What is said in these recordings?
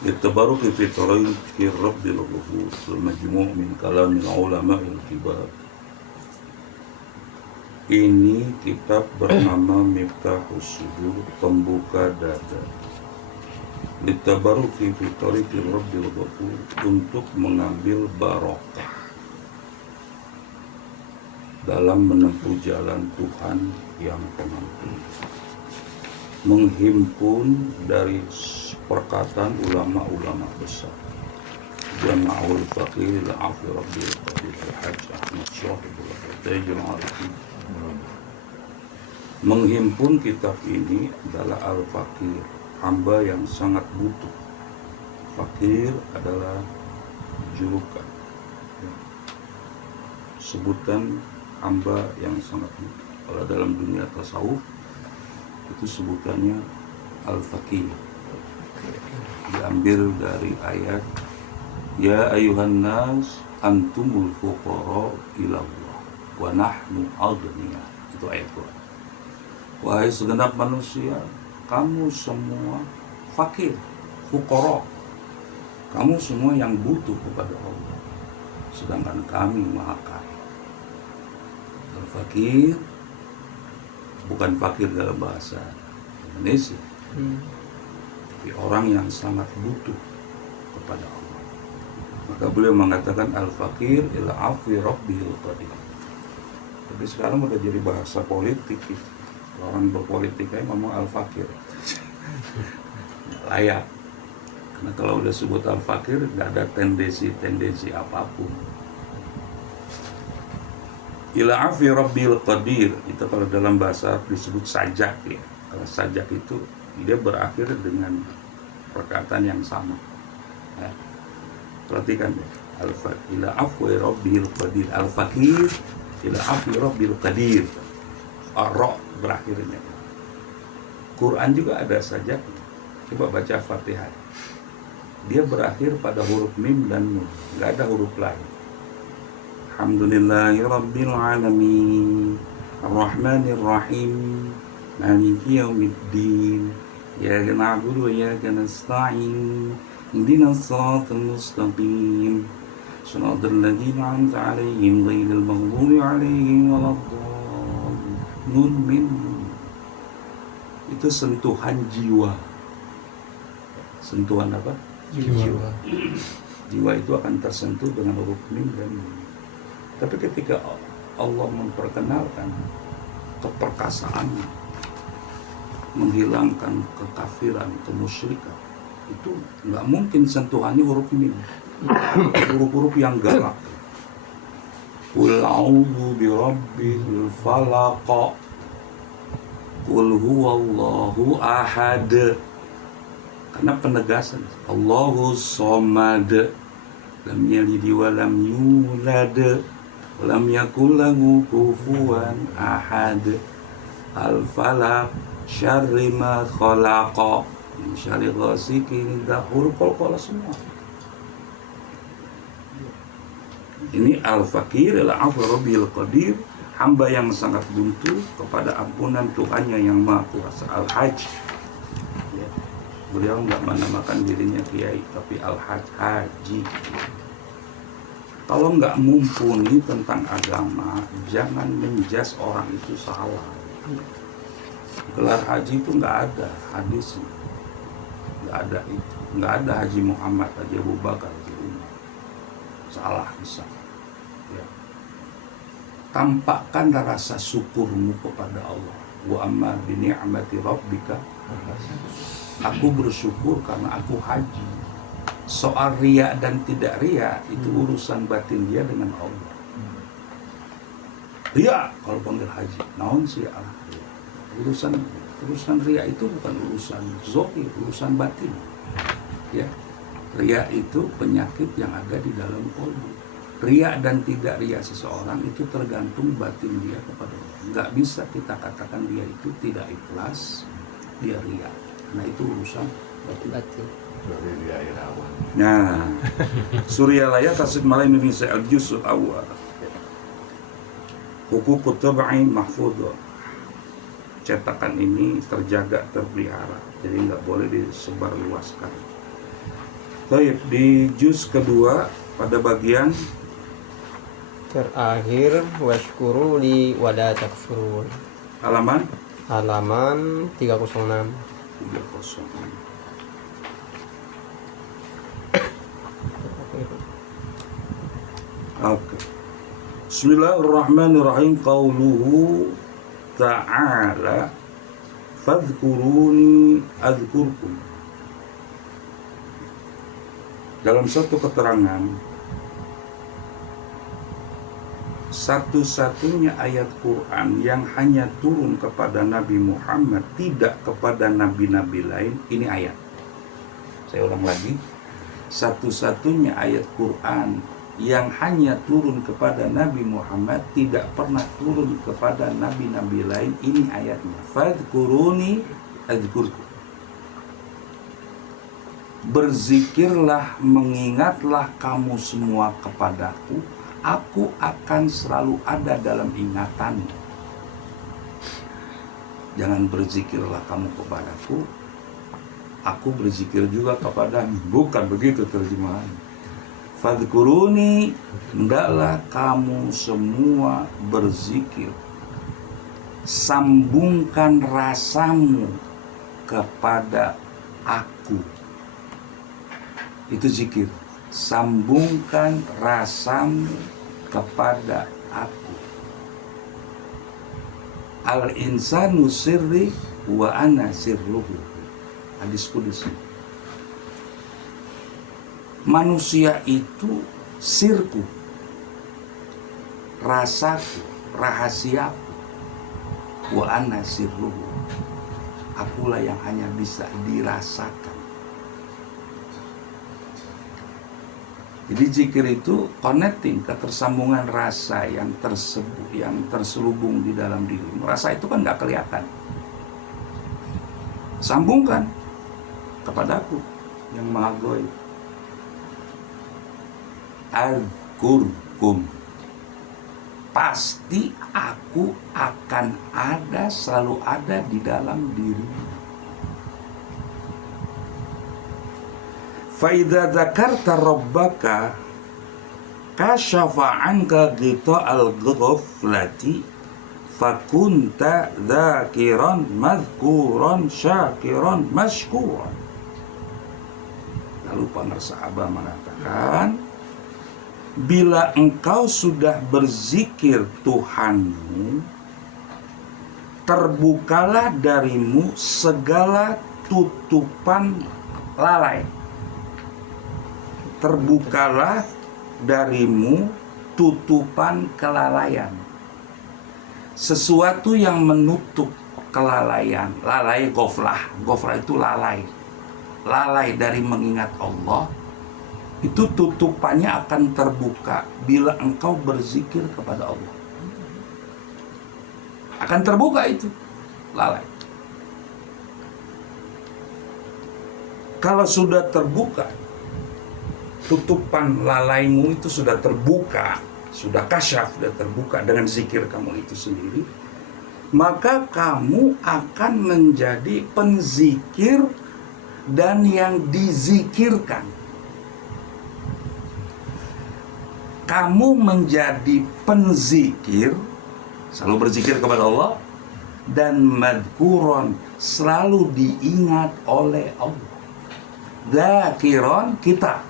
At-tabarruki fi tariqi rabbil ghafur, al-majmu' min kalamil ulama'il kibar. Ini kitab bernama Miftahus Sudur, pembuka dada. At-tabarruki fi tariqi rabbil ghafur, untuk mengambil barokah dalam menempuh jalan Tuhan yang pengampun. Menghimpun dari perkataan ulama-ulama besar. Jama'ul Faqih al-Afi Rabbil Qadir al-Hajj Ahmad Syahibul Tajul Arifin. Menghimpun kitab ini adalah Al-Fakir, hamba yang sangat butuh. Fakir adalah julukan, sebutan hamba yang sangat butuh. Kalau dalam dunia tasawuf itu sebutannya Al-Fakir, diambil dari ayat Ya ayuhan nas antumul fuqara ilallah wa nahnu aghniya. Itu ayat Quran. Wahai segenap manusia, kamu semua fakir, fuqara. Kamu semua yang butuh kepada Allah, sedangkan kami maha kaya. Al-Fakir bukan fakir dalam bahasa Indonesia, tapi orang yang sangat butuh kepada Allah. Maka beliau mengatakan Al-Fakir ila afwi rabbil qadir. Tapi sekarang udah jadi bahasa politik gitu. Orang berpolitik kayak ngomong Al-Fakir layak, karena kalau udah sebut Al-Fakir nggak ada tendensi apapun. Ila afi rabbil qadir, itu kalau dalam bahasa disebut sajak ya. Kalau sajak itu dia berakhir dengan perkataan yang sama ya. Perhatikan ya, al-fakir ila afwi rabbil qadir, al-fakir ila afwi rabbil qadir, ar-ra berakhirnya. Quran juga ada sajak. Coba baca Fatihah, dia berakhir pada huruf mim dan nun, nggak ada huruf lain. Alhamdulillahi rabbil alamin, ar-rahmanir rahim, maliki yaumiddin, iyyaka na'budu wa iyyaka nasta'in, ihdinas siratal mustaqim, siratal ladzina an'amta 'alaihim ghairil maghdubi 'alaihim waladdallin. Nun min itu sentuhan jiwa. Sentuhan apa? Jiwa. Jiwa itu akan tersentuh dengan huruf mim dan nun. Tapi ketika Allah memperkenalkan keperkasaannya, menghilangkan kekafiran, kemusyrikan, itu nggak mungkin sentuhannya huruf mim, huruf-huruf yang galak. Qul a'udzu birabbil falaq, qul huwallahu ahad. Karena penegasan Allahus somad, lam yalid wa lam yulad, lam yakul lahu kufuwan ahad. Al-falaq syarri ma khalaqa min syarri ghasikin idza huruf qalqala semua. Ini al-fakir ila afwi rabbil qadir, hamba yang sangat buntu kepada ampunan Tuhannya yang maha kuasa. Al-Hajj ya. Beliau nggak menamakan dirinya kiai, tapi Al-Hajj, haji. Kalau nggak mumpuni tentang agama, jangan menjas orang itu salah. Gelar haji itu nggak ada hadisnya, nggak ada itu, nggak ada Haji Muhammad, Haji Abu Bakar, Haji Umar. Salah bisa. Ya. Tampakkan rasa syukurmu kepada Allah. Wa amma bi ni'mati rabbika. Aku bersyukur karena aku haji. Soal riya dan tidak riya itu urusan batin dia dengan Allah. Riya kalau panggil haji, naon sih Allah. Urusan riya itu bukan urusan zahir, urusan batin. Ya. Riya itu penyakit yang ada di dalam qalbu. Riya dan tidak riya seseorang itu tergantung batin dia kepada Allah. Nggak bisa kita katakan dia itu tidak ikhlas, dia riya. Nah itu urusan batin. Nah, Suryalaya Tasikmalaya Indonesia Al-Juz' Al-Awwal. Hukuk tab'i mahfudhah. Cetakan ini terjaga, terpelihara, jadi nggak boleh disebarluaskan. Baik, di juz kedua pada bagian terakhir washkuru li wala takfurun, halaman halaman 306. 306. Oke. Bismillahirrahmanirrahim. Qauluhu ta'ala fadhkuruni adzkurkum. Dalam satu keterangan, satu-satunya ayat Quran yang hanya turun kepada Nabi Muhammad, tidak kepada nabi-nabi lain, ini ayat. Saya ulang lagi. Satu-satunya ayat Quran yang hanya turun kepada Nabi Muhammad, tidak pernah turun kepada nabi-nabi lain, ini ayatnya. Fadhkuruni adzkurkum. Berzikirlah, mengingatlah kamu semua kepadaku, aku akan selalu ada dalam ingatanmu. Jangan berzikirlah kamu kepadaku, aku berzikir juga kepadamu. Bukan begitu terjemahan. Fadhkuruni, hendaklah kamu semua berzikir, sambungkan rasamu kepada aku. Itu zikir. Sambungkan rasamu kepada aku. Al-insanu sirri wa ana sirruhu. Hadis qudsi. Manusia itu sirku, rasaku, rahasiaku. Wa ana sirruhu. Akulah yang hanya bisa dirasakan. Jadi zikir itu connecting, ketersambungan rasa yang terselubung di dalam dirimu. Rasa itu kan nggak kelihatan. Sambungkan kepadaku yang maha gaib. Adzkurkum. Pasti aku akan ada, selalu ada di dalam dirimu. Fa'idha dzakarta rabbaka kasyafa anka ghita'al ghaflati fakunta dzakiran madhkuran syakiran mashkuran. Lalu pengarsa Abah mengatakan, bila engkau sudah berzikir Tuhanmu, terbukalah darimu segala tutupan lalai. Terbukalah darimu tutupan kelalaian. Sesuatu yang menutup kelalaian. Lalai ghaflah. Ghaflah itu lalai. Lalai dari mengingat Allah. Itu tutupannya akan terbuka bila engkau berzikir kepada Allah. Akan terbuka itu lalai. Kalau sudah terbuka, tutupan lalaimu itu sudah terbuka, sudah kasyaf, sudah terbuka dengan zikir kamu itu sendiri, maka kamu akan menjadi penzikir dan yang dizikirkan. Kamu menjadi penzikir, selalu berzikir kepada Allah, dan madhkuron, selalu diingat oleh Allah. Dzakiron, kita.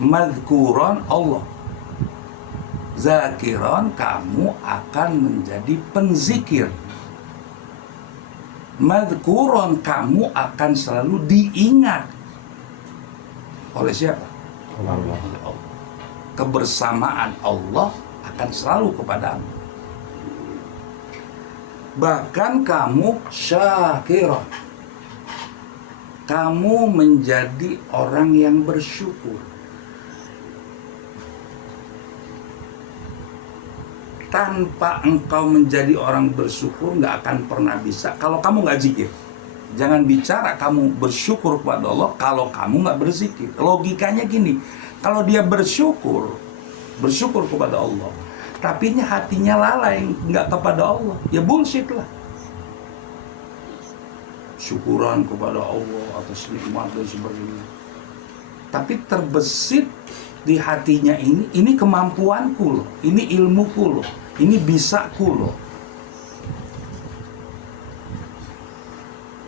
Madhkuron, Allah. Zakiron, kamu akan menjadi penzikir. Madhkuron, kamu akan selalu diingat. Oleh siapa? Allah. Kebersamaan Allah akan selalu kepadamu. Bahkan kamu syakiron. Kamu menjadi orang yang bersyukur. Tanpa engkau menjadi orang bersyukur, nggak akan pernah bisa kalau kamu nggak zikir. Jangan bicara kamu bersyukur kepada Allah kalau kamu nggak berzikir. Logikanya gini, kalau dia bersyukur kepada Allah, tapi hatinya lalai nggak kepada Allah, ya bullshit lah. Syukuran kepada Allah atas nikmat dan sebagainya, tapi terbesit di hatinya ini kemampuanku loh, ini ilmuku loh, ini bisaku loh.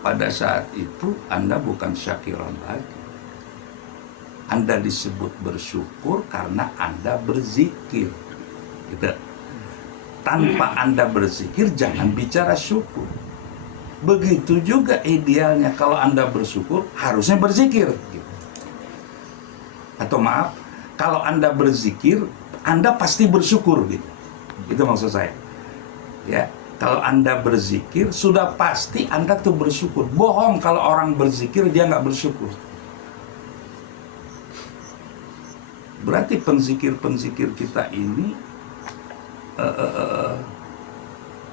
Pada saat itu Anda bukan syakiran lagi. Anda disebut bersyukur karena Anda berzikir. Gitu. Tanpa Anda berzikir, jangan bicara syukur. Begitu juga idealnya, kalau Anda bersyukur, harusnya berzikir. Gitu. Atau maaf, kalau Anda berzikir, Anda pasti bersyukur. Gitu. Itu maksud saya. Ya, kalau Anda berzikir, sudah pasti Anda tuh bersyukur. Bohong kalau orang berzikir, dia nggak bersyukur. Berarti penzikir-penzikir kita ini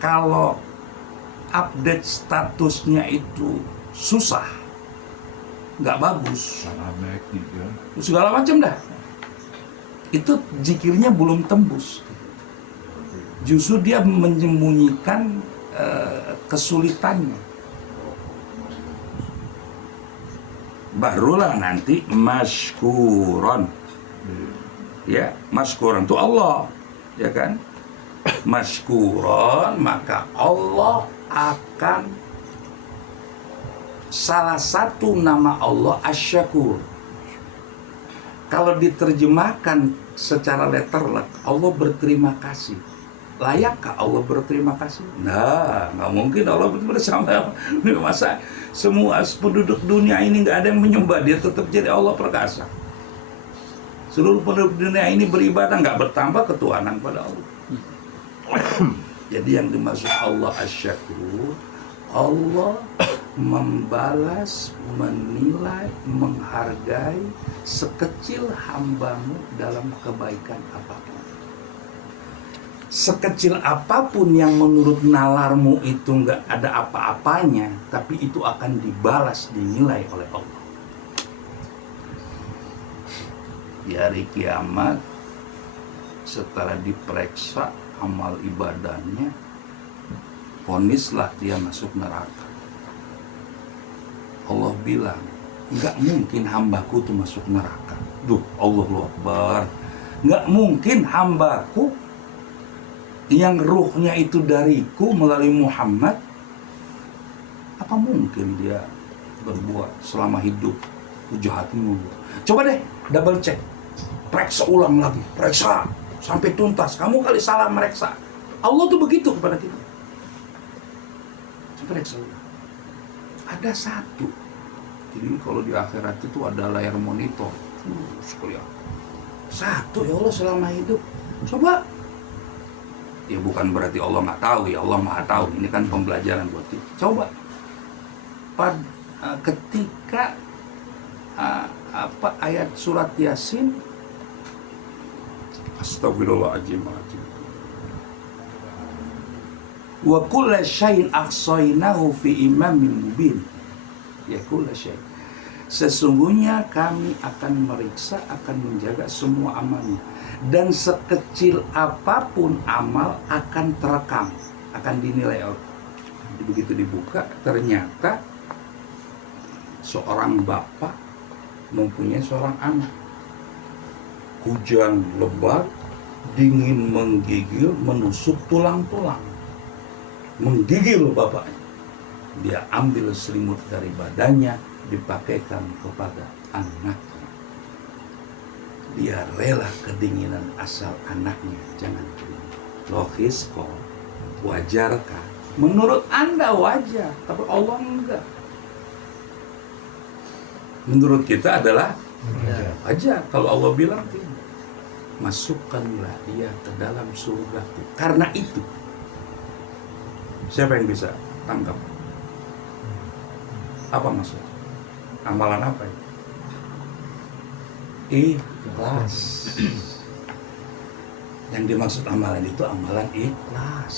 kalau update statusnya itu susah, nggak bagus, segala macam dah, itu zikirnya belum tembus. Justru dia menyembunyikan kesulitannya. Barulah nanti masykuron. Ya, masykuron itu Allah, ya kan? Masykuron, maka Allah akan, salah satu nama Allah Asy-Syakur. Kalau diterjemahkan secara letterlek, Allah berterima kasih. Layakkah Allah berterima kasih? Nah, nggak mungkin Allah bersama. Masa semua penduduk dunia ini nggak ada yang menyembah, dia tetap jadi Allah perkasa. Seluruh penduduk dunia ini beribadah, nggak bertambah ketuhanan pada Allah. Jadi yang dimaksud Allah Asy-Syakur, Allah membalas, menilai, menghargai sekecil hambamu dalam kebaikan apapun. Sekecil apapun yang menurut nalarmu itu nggak ada apa-apanya, tapi itu akan dibalas, dinilai oleh Allah. Di hari kiamat, setelah diperiksa amal ibadahnya, vonislah dia masuk neraka. Allah bilang, nggak mungkin hambaku tuh masuk neraka. Duh, Allahu Akbar. Nggak mungkin hambaku yang ruhnya itu dariku melalui Muhammad, apa mungkin dia berbuat selama hidup jahatmu? Coba deh double check, periksa ulang lagi, periksa sampai tuntas. Kamu kali salah mereksa. Allah tuh begitu kepada kita. Periksa ulang. Ada satu. Jadi kalau di akhirat itu ada layar monitor. Sekalian. Satu ya Allah selama hidup. Coba. Ya bukan berarti Allah nggak tahu ya, Allah maha tahu. Ini kan pembelajaran buat kita. Coba. Ketika ayat surat Yasin, Astagfirullahaladzim. Wa kulla syai'in ahsaynahu fi imamin mubin. Ya kulla syai'. Sesungguhnya kami akan meriksa, akan menjaga semua amalnya. Dan sekecil apapun amal akan terekam, akan dinilai. Begitu dibuka, ternyata seorang bapak mempunyai seorang anak. Hujan lebat, dingin menggigil, menusuk tulang-tulang. Menggigil bapaknya. Dia ambil selimut dari badannya, dipakaikan kepada anaknya. Dia rela kedinginan asal anaknya jangan kedinginan. Logis kok, wajarkah? Menurut Anda wajar, tapi Allah enggak. Menurut kita adalah wajar. Kalau Allah bilang masukkanlah dia ke dalam surga. Karena itu, siapa yang bisa tangkap? Apa maksud? Amalan apa itu? Ikhlas. Yang dimaksud amalan itu amalan ikhlas.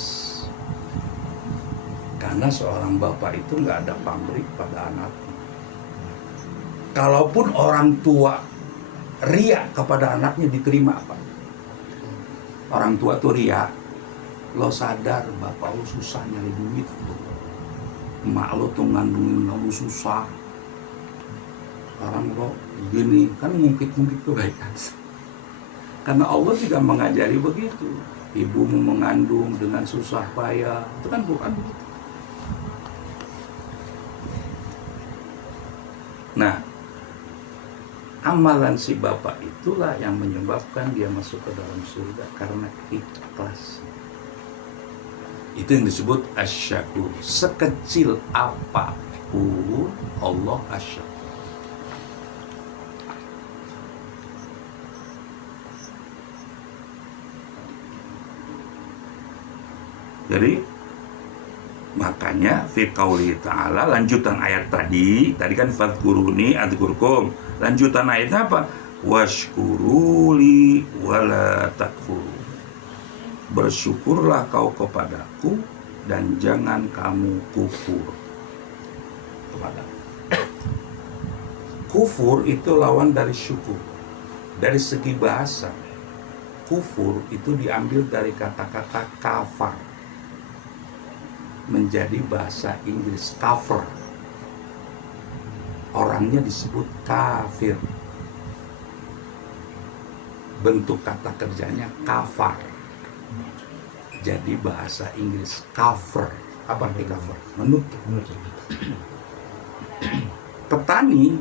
Karena seorang bapak itu nggak ada pamrih pada anaknya. Kalaupun orang tua riak kepada anaknya, diterima apa? Orang tua tuh riak. Lo sadar bapak lo susah nyari duit, emak lo tuh ngandungin kamu susah, orang kok gini, kan ngungkit-ngungkit kebaikan. Karena Allah juga mengajari begitu. Ibumu mengandung dengan susah payah, itu kan Quran begitu. Nah, amalan si bapak itulah yang menyebabkan dia masuk ke dalam surga karena ikhlas. Itu yang disebut asyakur. Sekecil apapun Allah asyakur. Jadi makanya fi qauli ta'ala, lanjutan ayat tadi kan fadhkuruni adzkurkum. Lanjutan ayatnya apa? Washkuruli wala takfuru. Bersyukurlah kau kepadaku dan jangan kamu kufur kepadaku. Kufur itu lawan dari syukur. Dari segi bahasa, kufur itu diambil dari kata-kata kafar, menjadi bahasa Inggris kafir. Orangnya disebut kafir. Bentuk kata kerjanya kafar. Jadi bahasa Inggris kafir. Apa arti kafir? Menutup. Petani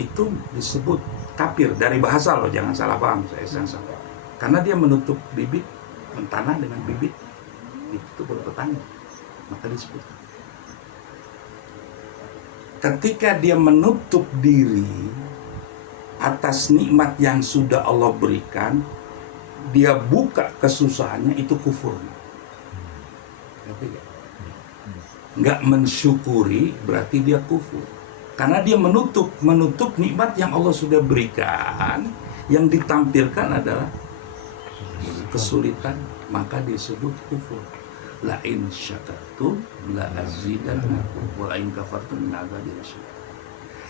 itu disebut kafir dari bahasa loh, jangan salah paham saya salah. Karena dia menutup bibit, mentanam dengan bibit, itu berpetani. Maka disebut. Ketika dia menutup diri atas nikmat yang sudah Allah berikan, dia buka kesusahannya, itu kufur. Nggak mensyukuri berarti dia kufur. Karena dia menutup nikmat yang Allah sudah berikan, yang ditampilkan adalah kesulitan, maka disebut kufur. La in syakartum la azidannakum wa la in kafartum min adzabi lasyadid.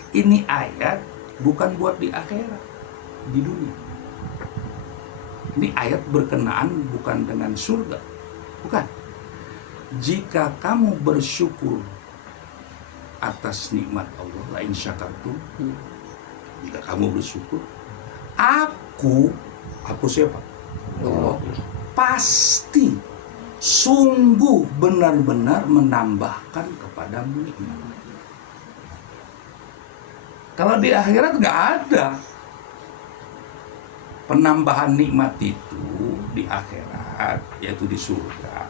Ini ayat bukan buat di akhirat, di dunia. Ini ayat berkenaan bukan dengan surga. Bukan. Jika kamu bersyukur atas nikmat Allah, la in syakartum, jika kamu bersyukur, aku siapa? Allah. Pasti sungguh benar-benar menambahkan kepadamu nikmat. Kalau di akhirat nggak ada penambahan nikmat itu di akhirat, yaitu di surga.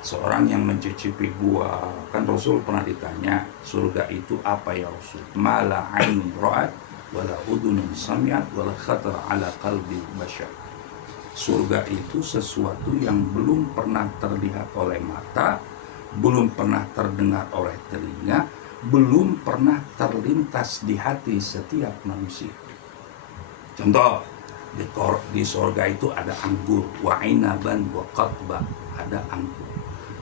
Seorang yang mencicipi buah, kan Rasul pernah ditanya, surga itu apa ya Rasul? Mala ainun ra'at wala udhunun sami'at wala khatara ala qalbi bashar. Surga itu sesuatu yang belum pernah terlihat oleh mata, belum pernah terdengar oleh telinga, belum pernah terlintas di hati setiap manusia. Contoh, di surga itu ada anggur, wa inaban wa qatba, ada anggur.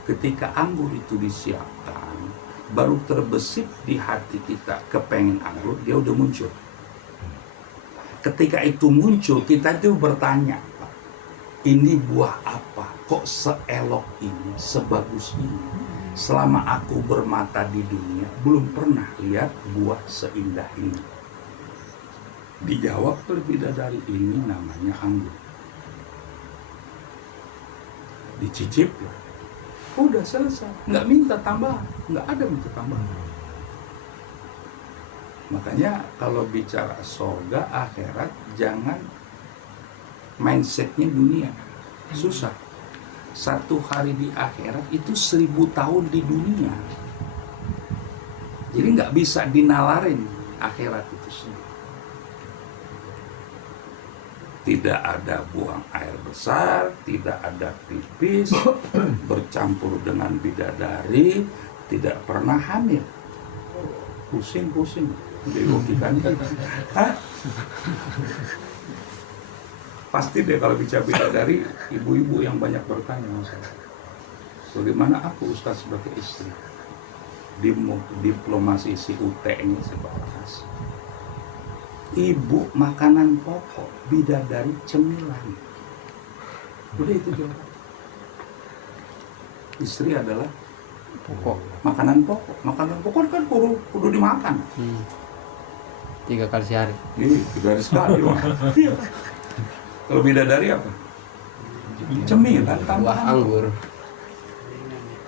Ketika anggur itu disiapkan, baru terbesit di hati kita kepengen anggur, dia udah muncul. Ketika itu muncul, kita itu bertanya, ini buah apa? Kok seelok ini, sebagus ini? Selama aku bermata di dunia, belum pernah lihat buah seindah ini. Dijawab oleh bidadari, ini namanya anggur. Dicicip, udah selesai. Nggak minta tambahan, nggak ada minta tambahan. Makanya kalau bicara surga, akhirat, jangan mindsetnya dunia. Susah. Satu hari di akhirat itu 1000 tahun di dunia. Jadi nggak bisa dinalarin akhirat itu sendiri. Tidak ada buang air besar, tidak ada pipis, bercampur dengan bidadari, tidak pernah hamil. Pusing-pusing. Dirugikan. Hah? Pasti deh kalau bicara bidadari, ibu-ibu yang banyak bertanya masalah. Bagaimana aku Ustaz sebagai istri? Diplomasi si UT ini sebatas. Ibu makanan pokok, bidadari cemilan. Udah itu jawaban. Istri adalah pokok, makanan pokok. Makanan pokok kan kudu dimakan. 3 kali sehari. Bidadari sekali. Wah. Iya. Kalau bidadari apa? Cemilan Buah tambahan. anggur.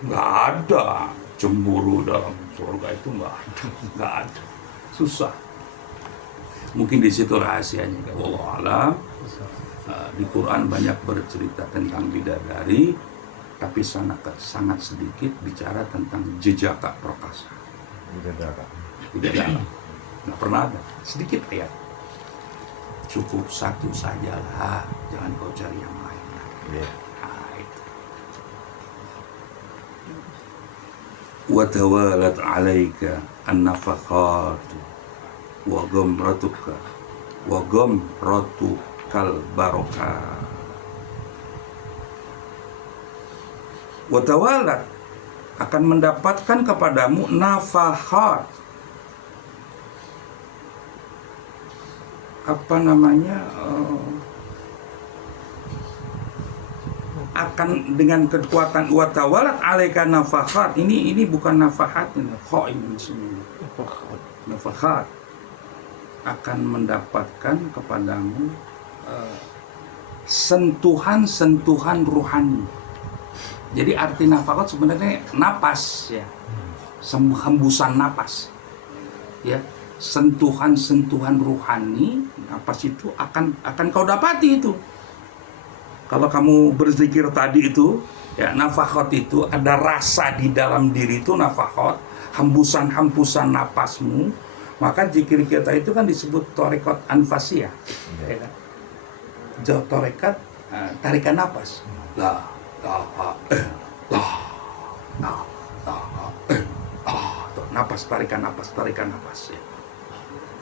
Nggak ada cemburu dalam surga itu, nggak ada. Susah. Mungkin di situ rahasianya. Wallahu a'lam. Di Quran banyak bercerita tentang bidadari, tapi sangat sedikit bicara tentang jejaka perkasa. Bidadari. Nggak pernah ada. Sedikit ya. Cukup satu sajalah. Jangan kau cari yang lain. Nah, itu. Wa tawalat 'alaika an-nafaqat wa ghamratukal barakah. Wa tawalat akan mendapatkan kepadamu nafahat. Apa namanya? Akan dengan kekuatan wa tawalat 'alaika nafahat. Ini bukan nafahat, ini kha ini sebenarnya. Nafahat akan mendapatkan kepadamu sentuhan-sentuhan ruhani. Jadi arti nafahat sebenarnya napas ya. Hembusan napas. Ya, sentuhan-sentuhan ruhani, napas itu akan kau dapati itu. Kalau kamu berzikir tadi itu, ya nafahat itu ada rasa di dalam diri itu nafahat, hembusan-hembusan napasmu, maka zikir kita itu kan disebut tarekat anfasiyah. Ya kan? Tarekat tarikan napas. La napas, tarikan napas ya.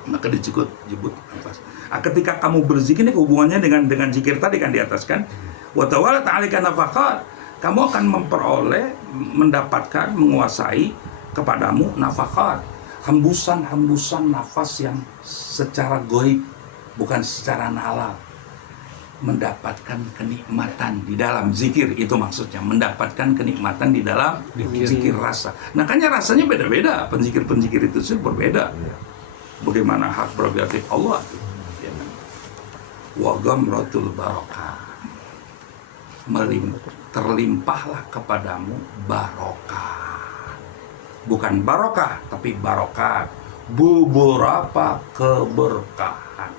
Maka disebut nafas. Ketika kamu berzikir ini hubungannya dengan zikir tadi kan di atas kan. Wa tawalat 'alaika nafaqat, kamu akan memperoleh, mendapatkan, menguasai kepadamu nafaqat, hembusan-hembusan nafas yang secara goib, bukan secara nalar. Mendapatkan kenikmatan di dalam zikir, itu maksudnya, mendapatkan kenikmatan di dalam zikir rasa. Makanya rasanya beda-beda, penzikir-penzikir itu berbeda. Bagaimana hak prerogatif Allah itu, ya kan? Wa ghamratul barakah, terlimpahlah kepadamu barokah, bukan barokah tapi barokat, beberapa keberkahan.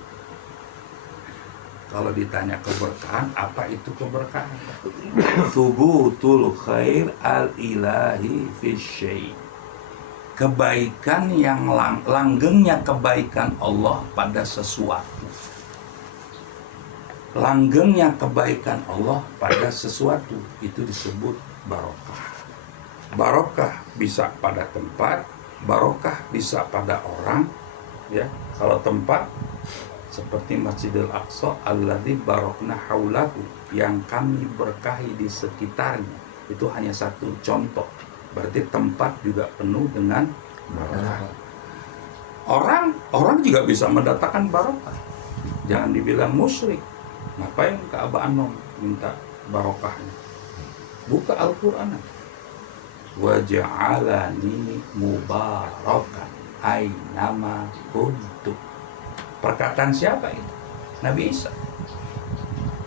Kalau ditanya keberkahan, apa itu keberkahan? Tubutul khair al-ilahi fi syai', kebaikan yang langgengnya kebaikan Allah pada sesuatu. Langgengnya kebaikan Allah pada sesuatu itu disebut barokah. Barokah bisa pada tempat, barokah bisa pada orang, ya. Kalau tempat seperti Masjidil Aqsa alladzi barokna haulahu, yang kami berkahi di sekitarnya, itu hanya satu contoh. Berarti tempat juga penuh dengan barokah. Orang juga bisa mendatangkan barokah. Jangan dibilang musyrik. Ngapain ke Abah Anom minta barokahnya? Buka Al-Quran. Wa ja'alani mubarakan ainama kuntu. Perkataan siapa itu? Nabi Isa.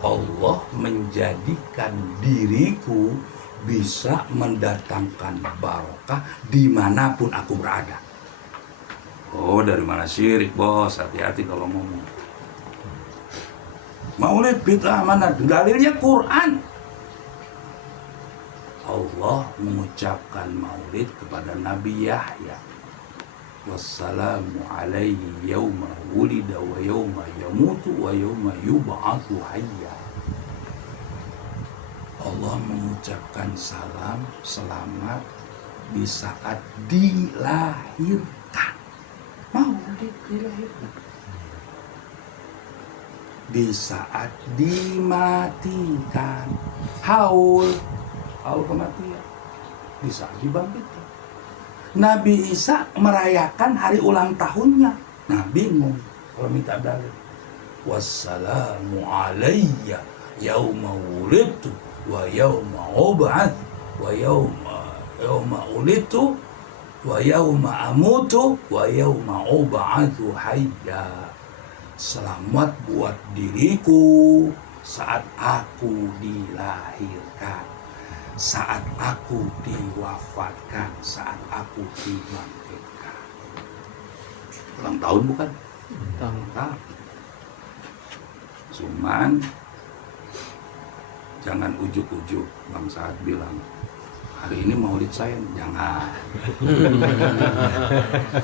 Allah menjadikan diriku bisa mendatangkan barokah dimanapun aku berada. Oh, dari mana syirik, bos? Hati-hati kalau ngomong. Maulid bid'ah mana? Dalilnya Quran. Allah mengucapkan maulid kepada Nabi Yahya. Wassalamu alaihi yawma wulida wa yawma yamutu wa yawma yub'atsu hayya. Allah mengucapkan salam, selamat di saat dilahirkan. Maulid dilahirkan. Di saat dimatikan. Haul kematian. Di saat dibangkitkan. Nabi Isa merayakan hari ulang tahunnya. Nah, bingung kalau minta dalil. Wassalamu alayya yauma wulidtu wa yauma ub'ats wa yauma ulitu wa yauma amutu wa yauma ub'atsu hayya. Selamat buat diriku saat aku dilahirkan, saat aku diwafatkan, saat aku dibangkitkan. Ulang tahun bukan? Tahu. Nah, cuman jangan ujuk-ujuk. Bang Saad bilang, hari ini maulid saya, jangan.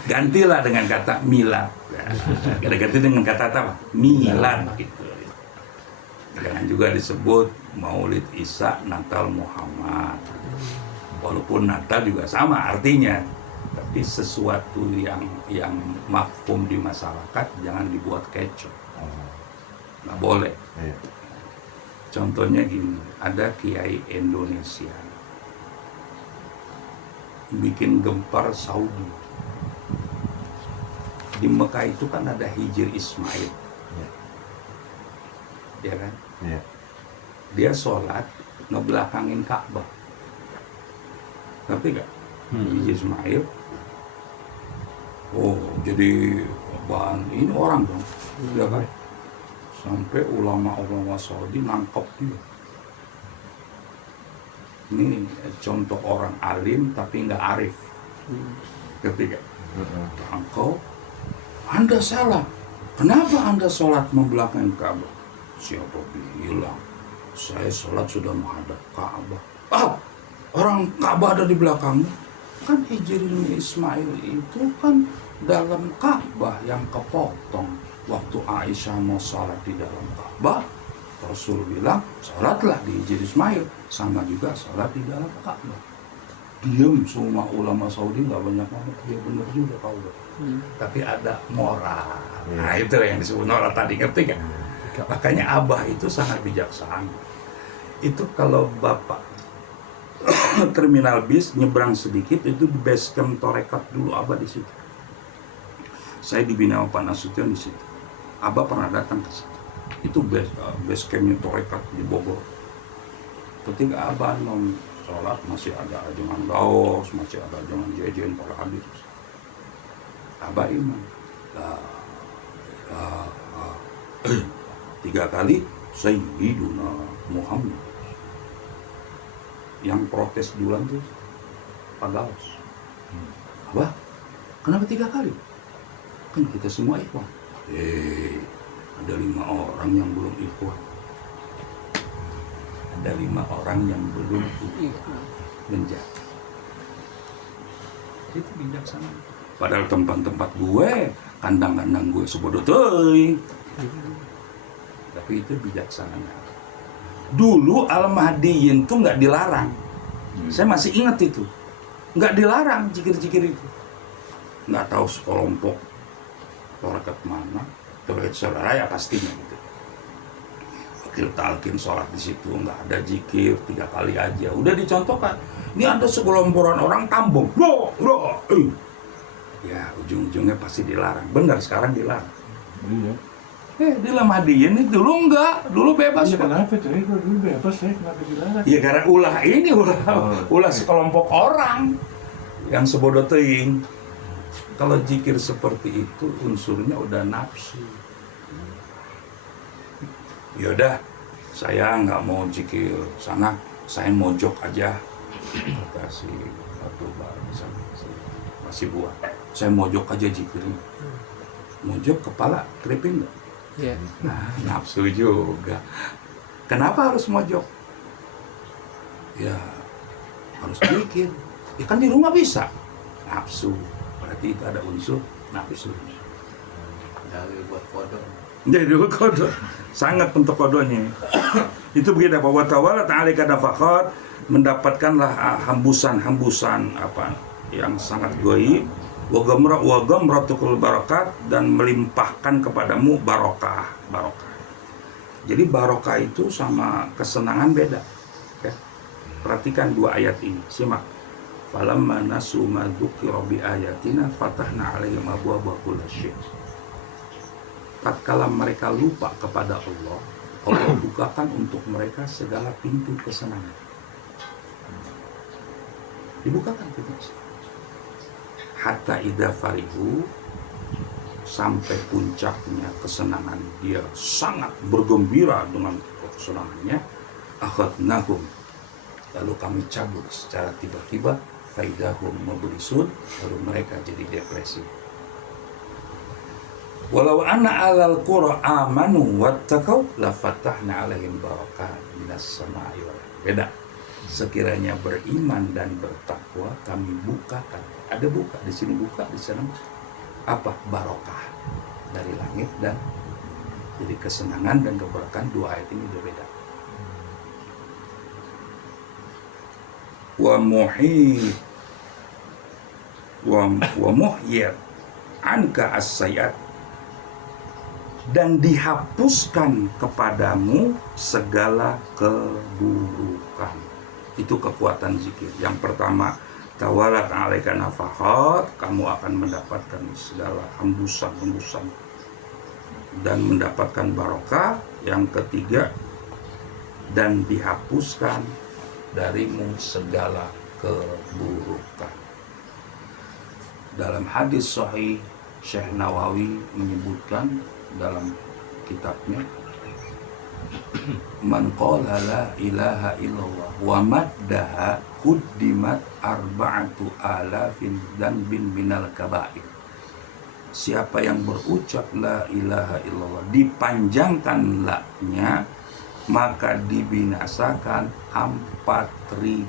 Gantilah dengan kata milad. Ganti dengan kata apa? Milad gitu. Jangan juga disebut maulid Isa, Natal Muhammad. Walaupun Natal juga sama artinya, tapi sesuatu yang mafhum di masyarakat jangan dibuat kecoh. Nggak boleh. Contohnya gini, ada kiai Indonesia bikin gempar Saudi. Di Mekah itu kan ada Hijr Ismail, ya kan? Dia sholat ngebelakangin Ka'bah, ngerti gak? Hijr Ismail. Oh, jadi bahan ini orang dong, ya kan? Sampai ulama-ulama Saudi nangkep dia. Ini contoh orang alim tapi nggak arif. Ketiga, engkau, Anda salah. Kenapa Anda sholat membelakangi Ka'bah? Siapa bilang? Saya sholat sudah menghadap Ka'bah. Ah, orang Ka'bah ada di belakangmu. Kan Hijr Ismail itu kan dalam Ka'bah yang kepotong. Waktu Aisyah mau sholat di dalam Ka'bah, Rasul bilang, sholatlah di Hijr Ismail, sama juga sholat di dalam Ka'bah. Diam semua ulama Saudi, nggak banyak ngomong, ya benar juga kau. Tapi ada moral. Nah itu yang disebut moral tadi, ngerti kan? Makanya Abah itu sangat bijaksana. Itu kalau Bapak terminal bis nyebrang sedikit, itu di base camp Torekat dulu Abah di situ. Saya dibina sama Pak Nasution di situ. Abah pernah datang ke situ. Itu base campnya Torekat di Bogor. Ketika Abah sholat masih ada ajangan gaos, masih ada ajangan jejen para hadis. Abah imam. Tiga kali Sayyiduna Muhammad. Yang protes duluan tuh Pak Gaos. Abah, kenapa 3 kali? Kan kita semua ikhwan. Ada 5 orang yang belum ikhwan. Ada 5 orang yang belum menjadi. Itu bijaksana. Padahal tempat-tempat gue, kandang-kandang gue sebodoh teuing. Tapi itu bijaksana. Dulu Al-Mahdiyin tuh nggak dilarang. Saya masih ingat itu. Nggak dilarang zikir-zikir itu. Nggak tahu sekelompok Torekat mana, Torekat saudara ya pastinya gitu. Wakil talqin sholat di situ nggak ada zikir 3 kali aja. Udah dicontohkan. Ini ada segelomporan orang tambung. Ya ujung-ujungnya pasti dilarang. Benar sekarang dilarang. Di Al-Mahdiyin ini dulu enggak, dulu bebas. Iya kenapa tuh? Kalau dulu bebas ya, kenapa dilarang? Ya karena ulah sekelompok orang yang sebodoh teuing. Kalau zikir seperti itu unsurnya udah nafsu. Yaudah, saya nggak mau zikir sana, saya mojok aja. Kata si Batu masih buat. Saya mojok aja zikirnya. Mojok kepala keriping nggak? Iya. Nah, nafsu juga. Kenapa harus mojok? Ya, harus zikir. Ya kan di rumah bisa. Nafsu. Berarti itu ada unsur nafsu. Dari buat kodok. Jadi kodok. Sangat untuk kodoknya. Itu begini, bahwa tawala ta'alika nafaqat, mendapatkanlah hembusan-hembusan apa yang sangat gaib, wa gamratukul barakat, dan melimpahkan kepadamu barokah. Jadi barokah itu sama kesenangan beda. Ya. Perhatikan 2 ayat ini, simak. Falamma nasu ma dzukira bi ayatina fatahna 'alaihim abwaaba kulli syai'. Tatkala mereka lupa kepada Allah, Allah bukakan untuk mereka segala pintu kesenangan. Dibukakan pintu. hatta idza farihu, sampai puncaknya kesenangan, dia sangat bergembira dengan kesenangannya. Akhadnahum, lalu kami cabut secara tiba-tiba, faidahum mublisun, lalu mereka jadi depresi. Walau anna alal qura amanu wattaqau la fatahna alaihim barakat minas samai wal ardh. Beda. Sekiranya beriman dan bertakwa, kami bukakan. Ada buka di sini, buka di sana. Apa? Barokah dari langit dan jadi kesenangan dan keberkahan. Dua ayat ini berbeda. Wa muhit wa muhyir anka as-sayyi'at, dan dihapuskan kepadamu segala keburukan. Itu kekuatan zikir. Yang pertama, tawalat alaika nafahat, kamu akan mendapatkan segala hembusan-hembusan dan mendapatkan barokah. Yang ketiga, dan dihapuskan darimu segala keburukan. Dalam hadis sahih, Syekh Nawawi menyebutkan dalam kitabnya, man qala la ilaha illallah wa maddaha quddimat arba'atu alafin dhanbin minal kabair. Siapa yang berucap la ilaha illallah, dipanjangkan la-nya, maka dibinasakan 4.000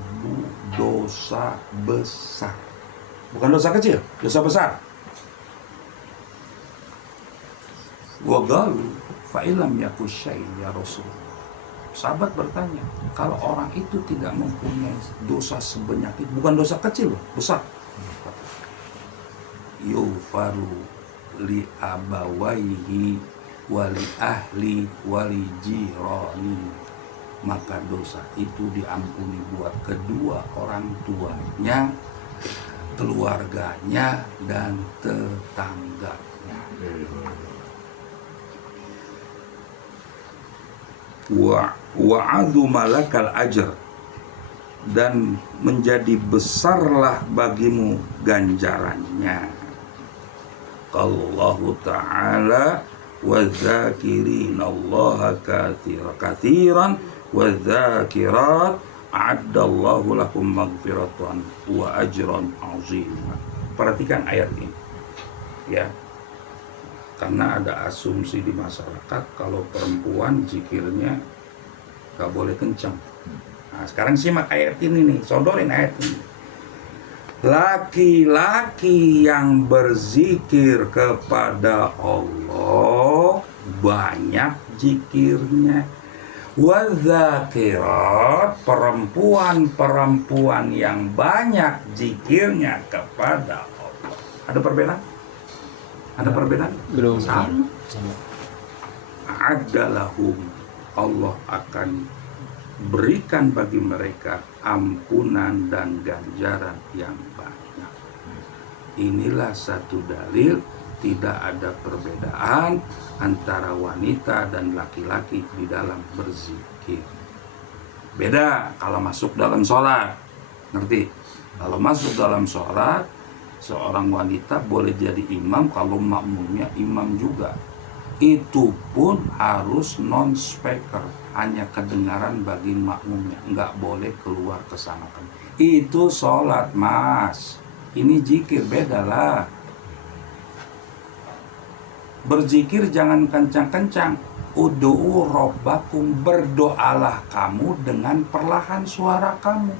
dosa besar. Bukan dosa kecil, dosa besar. Wa qalu fa illam yakun syai' ya Rasul. Sahabat bertanya, kalau orang itu tidak mempunyai dosa sebanyak itu, bukan dosa kecil, besar. Yufaru li abawaihi wali ahli wali jirani, maka dosa itu diampuni buat kedua orang tuanya, keluarganya, dan tetangganya. Wa'adhu malakal ajr, dan menjadi besarlah bagimu ganjarannya. Qallahu ta'ala wadzakirin Allah katsiran wadzakirat a'addallahu lakum maghfiratan wa ajran 'azima. Perhatikan ayat ini ya, karena ada asumsi di masyarakat kalau perempuan zikirnya gak boleh kencang. Nah, sekarang simak ayat ini nih, sodorin ayat ini. Laki-laki yang berzikir kepada Allah banyak zikirnya. Wadzakirat, perempuan-perempuan yang banyak zikirnya kepada Allah. Ada perbedaan? Ada perbedaan? Belum. Sama. Adalahum, Allah akan berikan bagi mereka ampunan dan ganjaran yang banyak. Inilah satu dalil tidak ada perbedaan antara wanita dan laki-laki di dalam berzikir. Beda kalau masuk dalam sholat, ngerti? Kalau masuk dalam sholat, seorang wanita boleh jadi imam kalau makmumnya imam juga. Itu pun harus non-speaker, hanya kedengaran bagi makmumnya, nggak boleh keluar ke sana. Itu sholat, mas. Ini zikir, beda lah. Berzikir jangan kencang-kencang. Ud'u rabbakum, berdoalah kamu dengan perlahan suara kamu.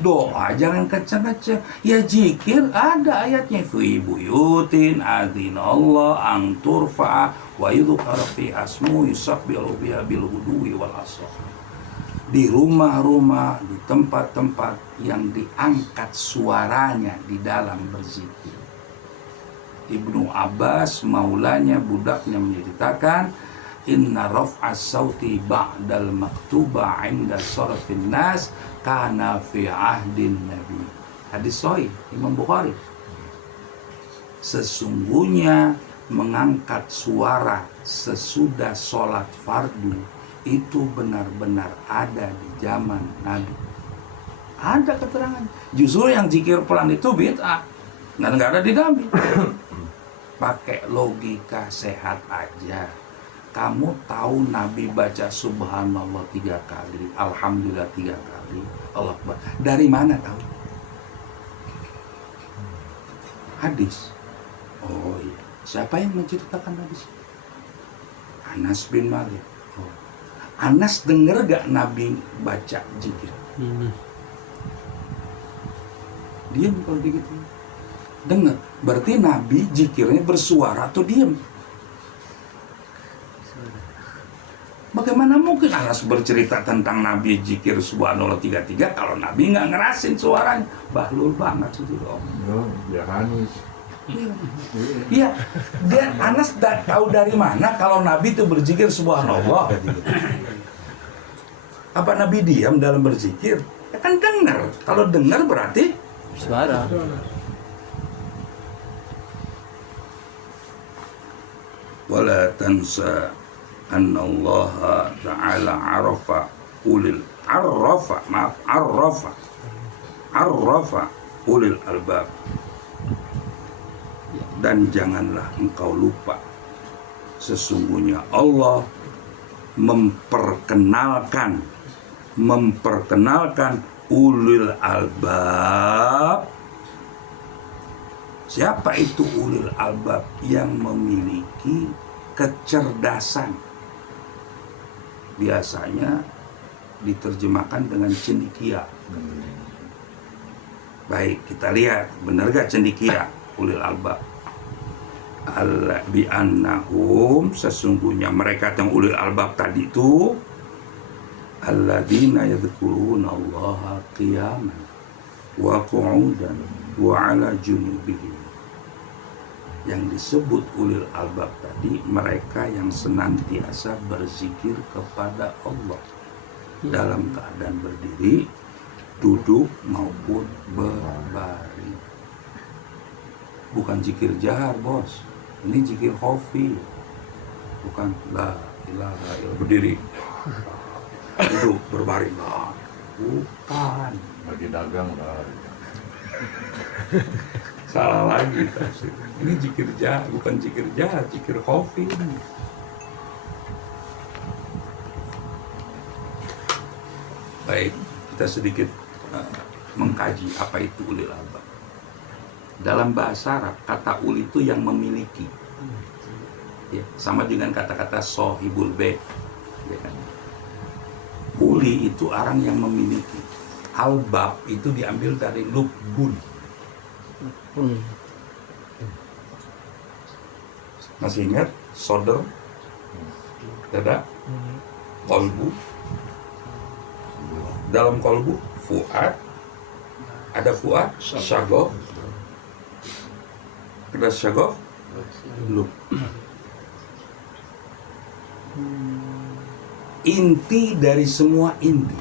Doa jangan kencang-kencang. Ya zikir ada ayatnya, fi buyutin adzinallah an turfa'a wa yudhkara fi asmu yusabbihu biha bil ghudwi wal asal. Di rumah-rumah, di tempat-tempat yang diangkat suaranya di dalam berzikir. Ibnu Abbas maulanya, budaknya, menceritakan, inna raf'as sauti ba'dal maktuba 'inda sarfin nas kana fi ahdin nabi. Hadis sahih Imam Bukhari. Sesungguhnya mengangkat suara sesudah sholat fardu itu benar-benar ada di zaman Nabi. Ada keterangan. Justru yang zikir pelan itu bid'ah. nggak ada di Nabi. Pakai logika sehat aja. Kamu tahu Nabi baca subhanallah 3 kali, alhamdulillah 3 kali, Allah Akbar. Dari mana tahu? Hadis. Oh iya. Siapa yang menceritakan hadis? Anas bin Malik. Oh. Anas dengar gak Nabi baca zikir? Diam kalau begitu. Dengar. Berarti Nabi zikirnya bersuara atau diam? Bagaimana mungkin Anas bercerita tentang Nabi zikir subhanallah 33 kalau Nabi nggak ngerasin suaranya? Bahlul banget itu om. No, ya Hanis. Iya, dia Anas tahu dari mana kalau Nabi itu berzikir subhanallah? Apa Nabi diam dalam berzikir? Ya kan dengar. Kalau dengar berarti Suara. wala tansa anna Allah ta'ala arafa ulil albab. Dan janganlah engkau lupa sesungguhnya Allah memperkenalkan ulil albab. Siapa itu ulil albab? Yang memiliki kecerdasan. Biasanya diterjemahkan dengan cendekia. Baik, kita lihat benar gak cendekia ulil albab? Bi annahum, sesungguhnya mereka yang ulil albab tadi itu alladzina yadhkuruna Allaha qiyaman wa qu'udan wa 'ala junubihim. Yang disebut ulil albab tadi mereka yang senantiasa berzikir kepada Allah dalam keadaan berdiri, duduk maupun berbaring. Bukan zikir jahar, bos. Ini zikir khafi. Bukan la ilaha illallah berdiri, duduk berbaring. Bukan. Lagi dagang lah. Salah lagi tafsir. Ini zikir jahar, bukan zikir jahar, zikir khafi. Baik, kita sedikit mengkaji apa itu ulil albab. Dalam bahasa Arab, kata uli itu yang memiliki. Ya, sama dengan kata-kata sohibul bait. Ya kan? Uli itu orang yang memiliki. Albab itu diambil dari lubbun. Masih ingat? Sodor, dada, kolbu. Dalam kolbu, fuad. Ada fuad, syagof. Ada syagof, lub. Inti dari semua inti.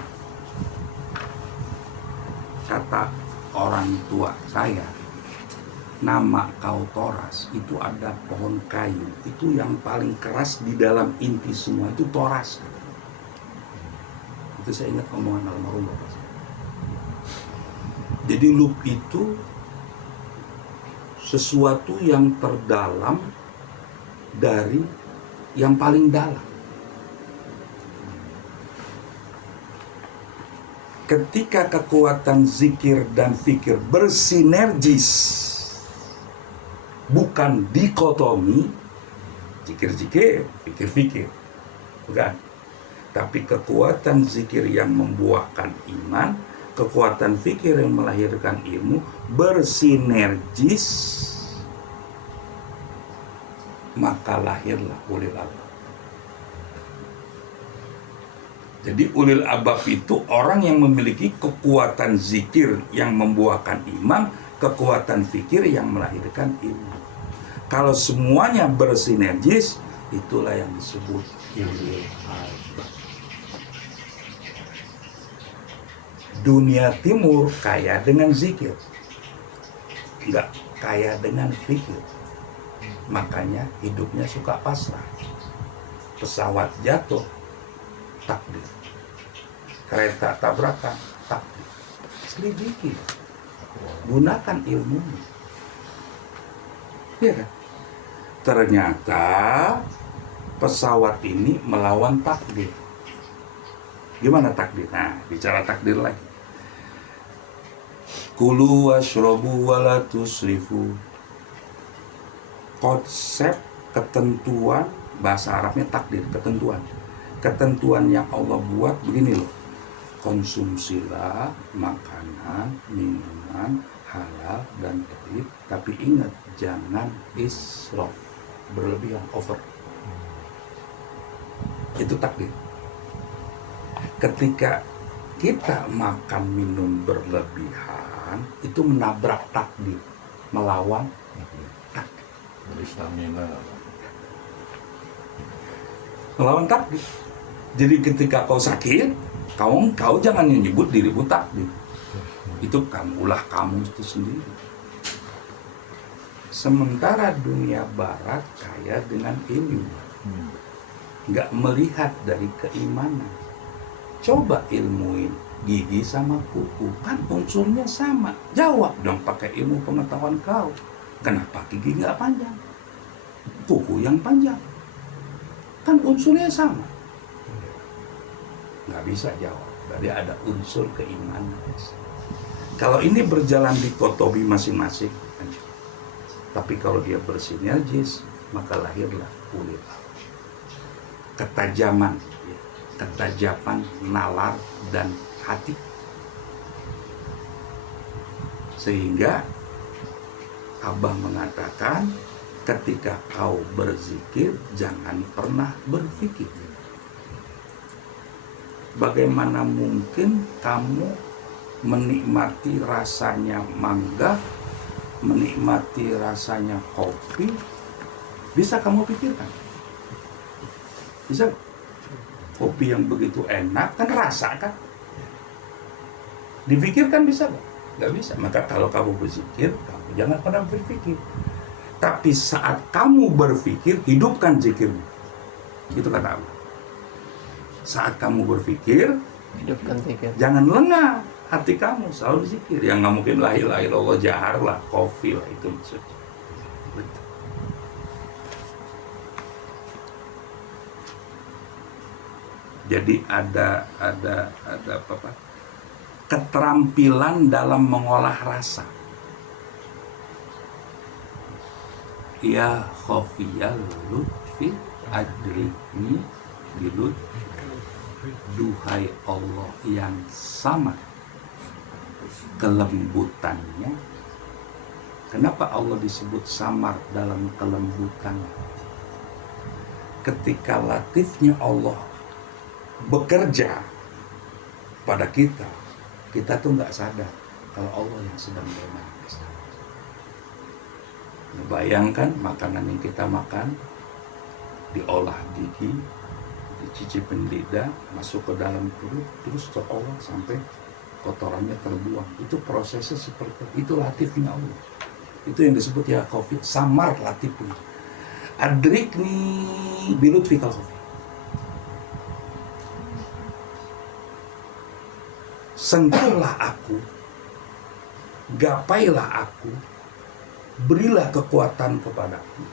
Kata orang tua saya, nama kautoras itu ada pohon kayu. Itu yang paling keras di dalam inti semua itu toras. Itu saya ingat omongan almarhum bapak saya. Jadi lub itu sesuatu yang terdalam dari yang paling dalam. Ketika kekuatan zikir dan fikir bersinergis, bukan dikotomi, zikir-zikir, fikir-fikir, bukan. Tapi kekuatan zikir yang membuahkan iman, kekuatan fikir yang melahirkan ilmu, bersinergis, maka lahirlah ulil albab. Jadi ulil albab itu orang yang memiliki kekuatan zikir yang membuahkan iman, kekuatan fikir yang melahirkan ilmu. Kalau semuanya bersinergis, itulah yang disebut ulil albab. Dunia timur kaya dengan zikir, enggak kaya dengan fikir. Makanya hidupnya suka pasrah. Pesawat jatuh, takdir. Kereta tabrakan, takdir. Selidiki, gunakan ilmumu. Iya kan? Ternyata pesawat ini melawan takdir. Gimana takdir? Nah, bicara takdir lagi. Kulu washrobu wala tusrifu. Konsep ketentuan, bahasa Arabnya takdir, ketentuan. Ketentuan yang Allah buat begini loh. Konsumsilah makanan, minuman, halal dan thayyib, tapi ingat jangan israf, berlebihan, over. Itu takdir. Ketika kita makan minum berlebihan, itu menabrak takdir, melawan takdir. Jadi stamina. Melawan takdir. Jadi ketika kau sakit, kau jangan menyebut dirimu takdir. Itu ulah kamu itu sendiri. Sementara dunia barat kaya dengan ilmu, nggak melihat dari keimanan. Coba ilmuin gigi sama kuku, kan unsurnya sama. Jawab dong pakai ilmu pengetahuan kau. Kenapa gigi nggak panjang? Kuku yang panjang. Kan unsurnya sama. Nggak bisa jawab. Berarti ada unsur keimanan. Kalau ini berjalan di dikotomi masing-masing, tapi kalau dia bersinergis, maka lahirlah kulit. Ketajaman nalar dan hati. Sehingga Abah mengatakan, ketika kau berzikir, jangan pernah berpikir. Bagaimana mungkin kamu menikmati rasanya mangga, menikmati rasanya kopi, bisa kamu pikirkan? Bisa? Kopi yang begitu enak, kan rasa kan? Dipikirkan bisa nggak? Nggak bisa. Maka kalau kamu berzikir, kamu jangan pernah berpikir. Tapi saat kamu berpikir, hidupkan zikirmu. Itu kata Allah. Saat kamu berpikir, Hidupkan zikir. jangan lengah hati kamu, selalu zikir. Yang nggak mungkin la ilaha illallah jahar lah, kopi lah, itu maksudnya. Betul. Jadi ada apa? Keterampilan dalam mengolah rasa. Ya khafiyal lutfi adrikni bilut. Duhai Allah yang sama kelembutannya. Kenapa Allah disebut samar dalam kelembutannya? Ketika latifnya Allah bekerja pada kita tuh nggak sadar kalau Allah yang sedang bermanifestasi. Bayangkan makanan yang kita makan diolah gigi, dicicipin lidah, masuk ke dalam perut, terus terolah sampai kotorannya terbuang. Itu prosesnya seperti itu, latifnya Allah. Itu yang disebut ya COVID, samar latifnya. Adrikni bilut fikal COVID. Sentuhlah aku, gapailah aku, berilah kekuatan kepadaku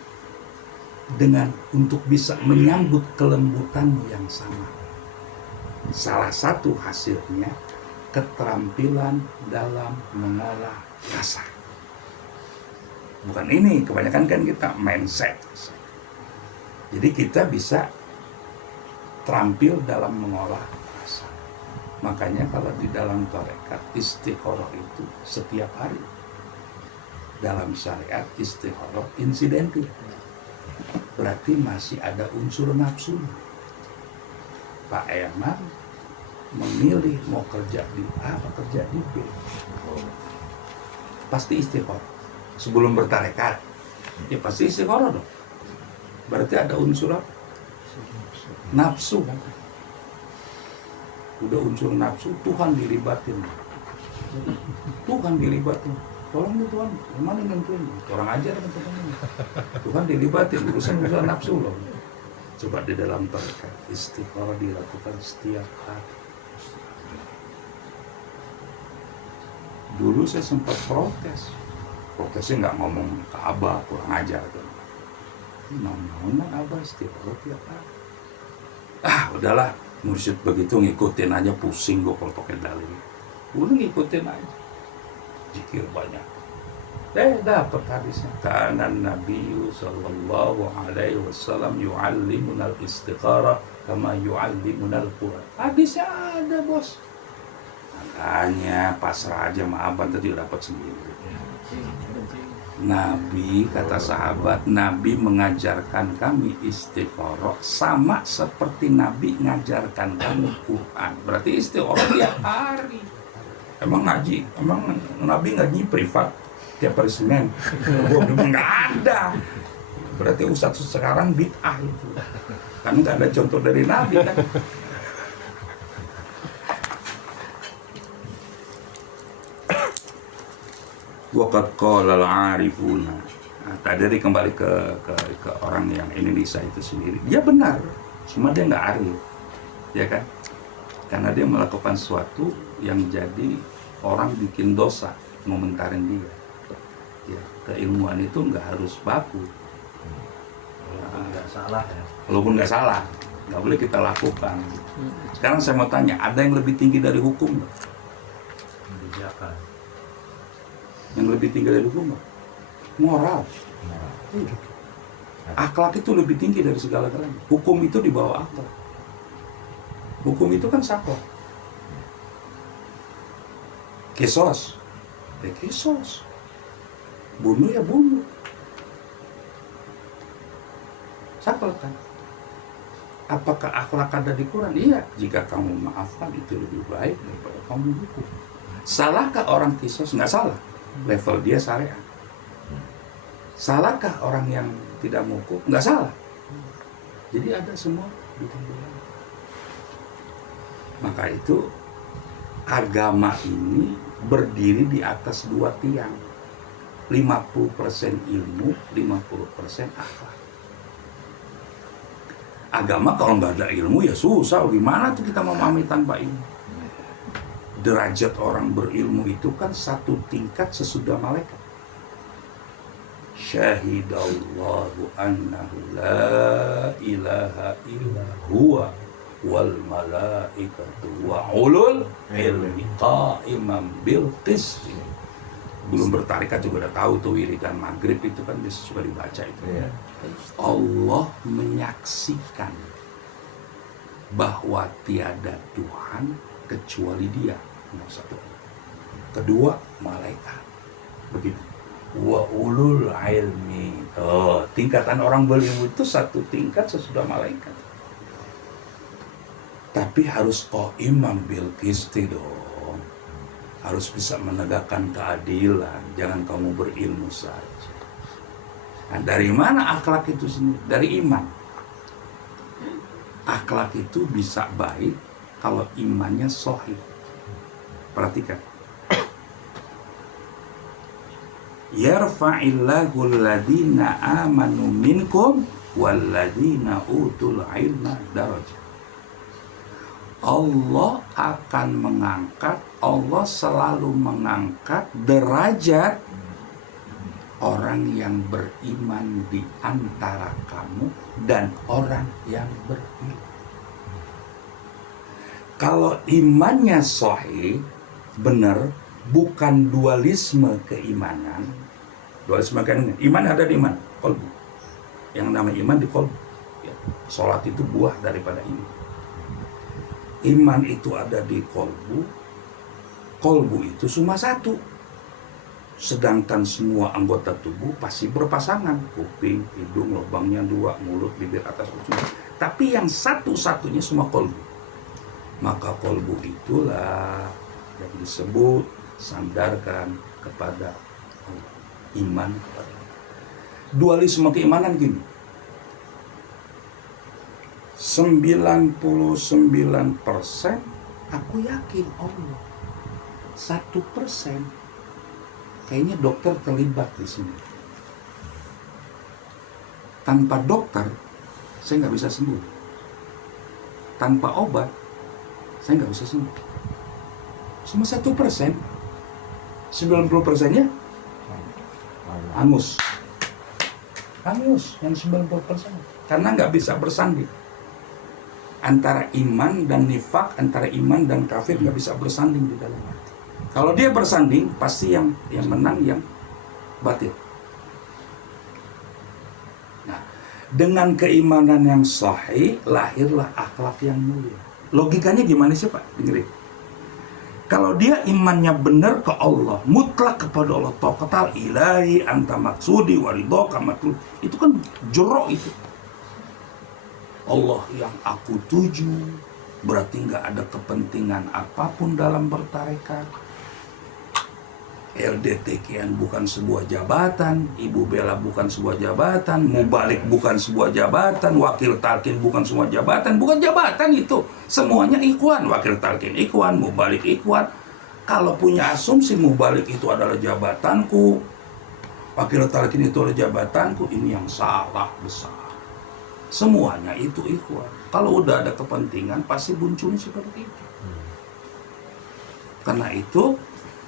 dengan untuk bisa menyambut kelembutanmu yang sama. Salah satu hasilnya keterampilan dalam mengolah rasa. Bukan ini, kebanyakan kan kita mindset. Jadi kita bisa terampil dalam mengolah rasa. Makanya kalau di dalam tarekat istikharah itu setiap hari. Dalam syariat istikharah insidentil. Berarti masih ada unsur nafsu. Pak Eman memilih mau kerja di A atau kerja di B. Pasti istikharah. Sebelum bertarekat, ya pasti istikharah dong. Berarti ada unsur apa? Nafsu kan? Udah unsur nafsu, Tuhan dilibatin. Tuhan dilibatin. Tolong nih Tuhan, gimana nentuin? Orang ajar kan Tuhan dilibatin, urusan nafsu loh. Coba di dalam tarekat istikharah dilakukan setiap hari. Dulu saya sempat protes. Protesnya nggak ngomong ke Abah, kurang ajar tuh. Naon Abah istiqoroh tiap hari. Udahlah, mursyid begitu ngikutin aja, pusing gue kalau pakai dalil. Udah ngikutin aja, zikir banyak. Dapat hadisnya. Kana Nabi sallallahu alaihi wasallam yu'allimunal istiqarah kama yu'allimunal Qur'an. Hadisnya ada, bos. Makanya pasrah aja sama Abang tadi dapat sendiri. Nabi, kata sahabat, Nabi mengajarkan kami istiqoroh sama seperti Nabi mengajarkan kami Quran. Berarti istiqoroh tiap hari. Emang Nabi ngaji privat tiap hari Senin? Nggak ada. Berarti ustadz sekarang bid'ah itu. Kan nggak ada contoh dari Nabi kan. Waqad qala al-arifuna. Tadi kembali ke orang yang Indonesia itu sendiri. Dia benar, cuma dia nggak arif, ya kan? Karena dia melakukan sesuatu yang jadi orang bikin dosa, ngomentarin dia. Ya, keilmuan itu nggak harus baku. Nggak salah ya. Walaupun nggak salah, nggak boleh kita lakukan. Sekarang saya mau tanya, ada yang lebih tinggi dari hukum nggak? Kebijakan. Yang lebih tinggi dari hukum nggak? Moral. Akhlak itu lebih tinggi dari segala galanya. Hukum itu di bawah akhlak. Hukum itu kan saklek. Kisos, kisos. Bunuh ya bunuh. Saklek kan. Apakah akhlak ada di Quran? Iya. Jika kamu maafkan itu lebih baik daripada kamu hukum. Salahkah orang kisos? Nggak salah. Level dia syariat. Salahkah orang yang tidak mukul? Nggak salah. Jadi ada semua di dalam. Maka itu agama ini berdiri di atas dua tiang. 50% ilmu, 50% akhlak. Agama kalau nggak ada ilmu ya susah. Gimana tuh kita memahami tanpa ilmu? Derajat orang berilmu itu kan satu tingkat sesudah malaikat. Syahidallahu annahu la ilaha illa huwa wal malaikatu wa ulul ilmi qa'iman bil qist. Belum bertarikat juga udah tahu tuh wiridan maghrib itu kan suka dibaca itu. Allah menyaksikan bahwa tiada Tuhan kecuali Dia. Satu. Kedua, malaikat. Begitu. Wa ulul ilmi. Tingkatan orang berilmu itu satu tingkat sesudah malaikat. Tapi harus qaimam bil qisti dong. Harus bisa menegakkan keadilan. Jangan kamu berilmu saja. Nah, dari mana akhlak itu sendiri? Dari iman. Akhlak itu bisa baik kalau imannya sahih. Perhatikan. Yarfa'illahu alladhina amanu minkum walladhina utul ilma darajat. Allah akan mengangkat, Allah selalu mengangkat derajat orang yang beriman di antara kamu dan orang yang berilmu. Kalau imannya sahih, benar, bukan dualisme keimanan. Dualisme keimanan, iman ada di mana? Kolbu. Yang namanya iman di kolbu. Ya. Sholat itu buah daripada iman. Iman itu ada di kolbu. Kolbu itu cuma satu. Sedangkan semua anggota tubuh pasti berpasangan. Kuping, hidung, lubangnya dua, mulut, bibir, atas, ujung. Tapi yang satu-satunya semua kolbu. Maka kolbu itulah yang disebut sandarkan kepada iman kepada Allah. Dualisme keimanan gini. 99% aku yakin Allah. 1% kayaknya dokter terlibat di sini. Tanpa dokter saya nggak bisa sembuh. Tanpa obat saya nggak bisa sembuh. Cuma 1%, 90%-nya Angus yang 90%, karena nggak bisa bersanding antara iman dan nifak, antara iman dan kafir nggak bisa bersanding di dalam hati. Kalau dia bersanding, pasti yang menang yang batil. Nah, dengan keimanan yang sahih lahirlah akhlak yang mulia. Logikanya gimana sih Pak? Dengerin. Kalau dia imannya benar ke Allah, mutlak kepada Allah, taqatal ilahi anta maksudi waridhoka matul, itu kan jorok itu. Allah yang aku tuju, berarti nggak ada kepentingan apapun dalam bertarekat. LDT-kian bukan sebuah jabatan, Ibu Bella bukan sebuah jabatan, Mubalik bukan sebuah jabatan, Wakil Talkin bukan sebuah jabatan, bukan jabatan itu. Semuanya ikhwan, Wakil Talkin ikhwan, Mubalik ikhwan. Kalau punya asumsi Mubalik itu adalah jabatanku, Wakil Talkin itu adalah jabatanku, ini yang salah besar. Semuanya itu ikhwan. Kalau udah ada kepentingan pasti munculnya seperti itu. Karena itu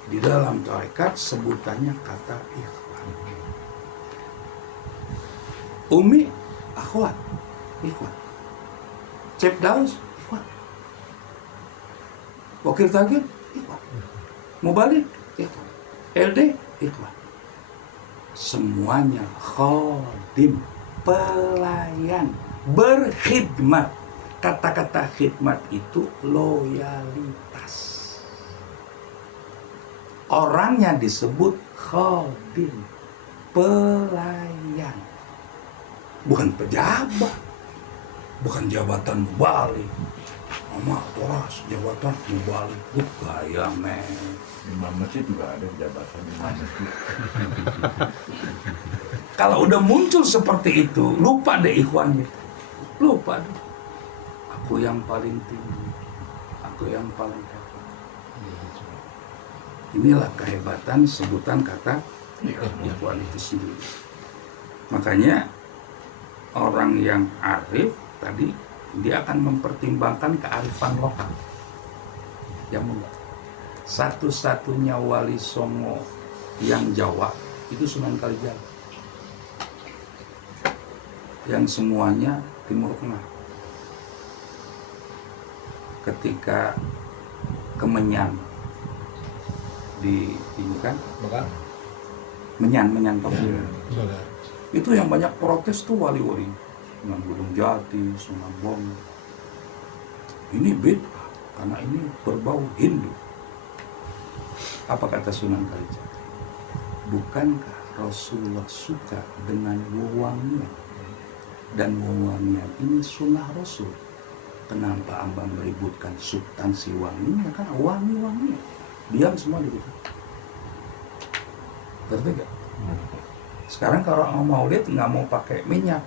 di dalam tarekat sebutannya kata ikhwan. Umi akhwat, ikhwan. Cep Daus, ikhwan. Wakil Talkin, ikhwan. Mubalik, ikhwan. LD, ikhwan. Semuanya khodim, pelayan, berkhidmat. Kata-kata khidmat itu loyalitas. Orangnya disebut khodim, pelayan, bukan pejabat, bukan jabatan mubalik. Mama toras jabatan mubalik, gaya men. Imam masjid juga ada jabatan imam masjid. Kalau udah muncul seperti itu, lupa deh ikhwannya, lupa deh. Aku yang paling tinggi, aku yang paling hebat. Inilah kehebatan sebutan kata ikhwan itu sendiri. Makanya orang yang arif tadi dia akan mempertimbangkan kearifan lokal. Yang mulia. Satu-satunya wali songo yang Jawa itu Sunan Kalijaga. Yang semuanya Timur Tengah. Ketika Kemenyan di ini kan menyan Papua. Itu yang banyak protes tuh wali-wali Sunan Gunung Jati, Sunan Bongo. Ini bid'ah karena ini berbau Hindu. Apa kata Sunan Kalijaga? Bukankah Rasulullah suka dengan wewangian, dan wewangian ini sunnah Rasul? Kenapa Ambang meributkan substansi wanginya? Kan wangi-wangian. Diam semua di situ. Ngerti gak? Sekarang kalau mau maulid nggak mau pakai minyak,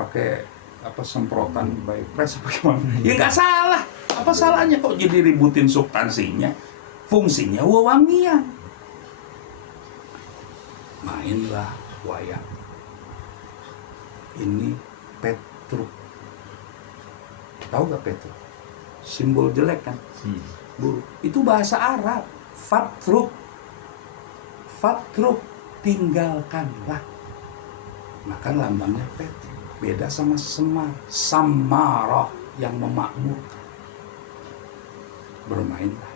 pakai apa semprotan by press bagaimana? Ya nggak salah. Apa salahnya kok jadi ributin substansinya? Fungsinya wewangian. Mainlah wayang. Ini Petruk. Tahu gak Petruk? Simbol jelek kan? Buruk. Itu bahasa Arab. Fatruk, tinggalkanlah. Maka lambangnya Petruk. Beda sama Semar. Samarah yang memakmurkan. Bermainlah.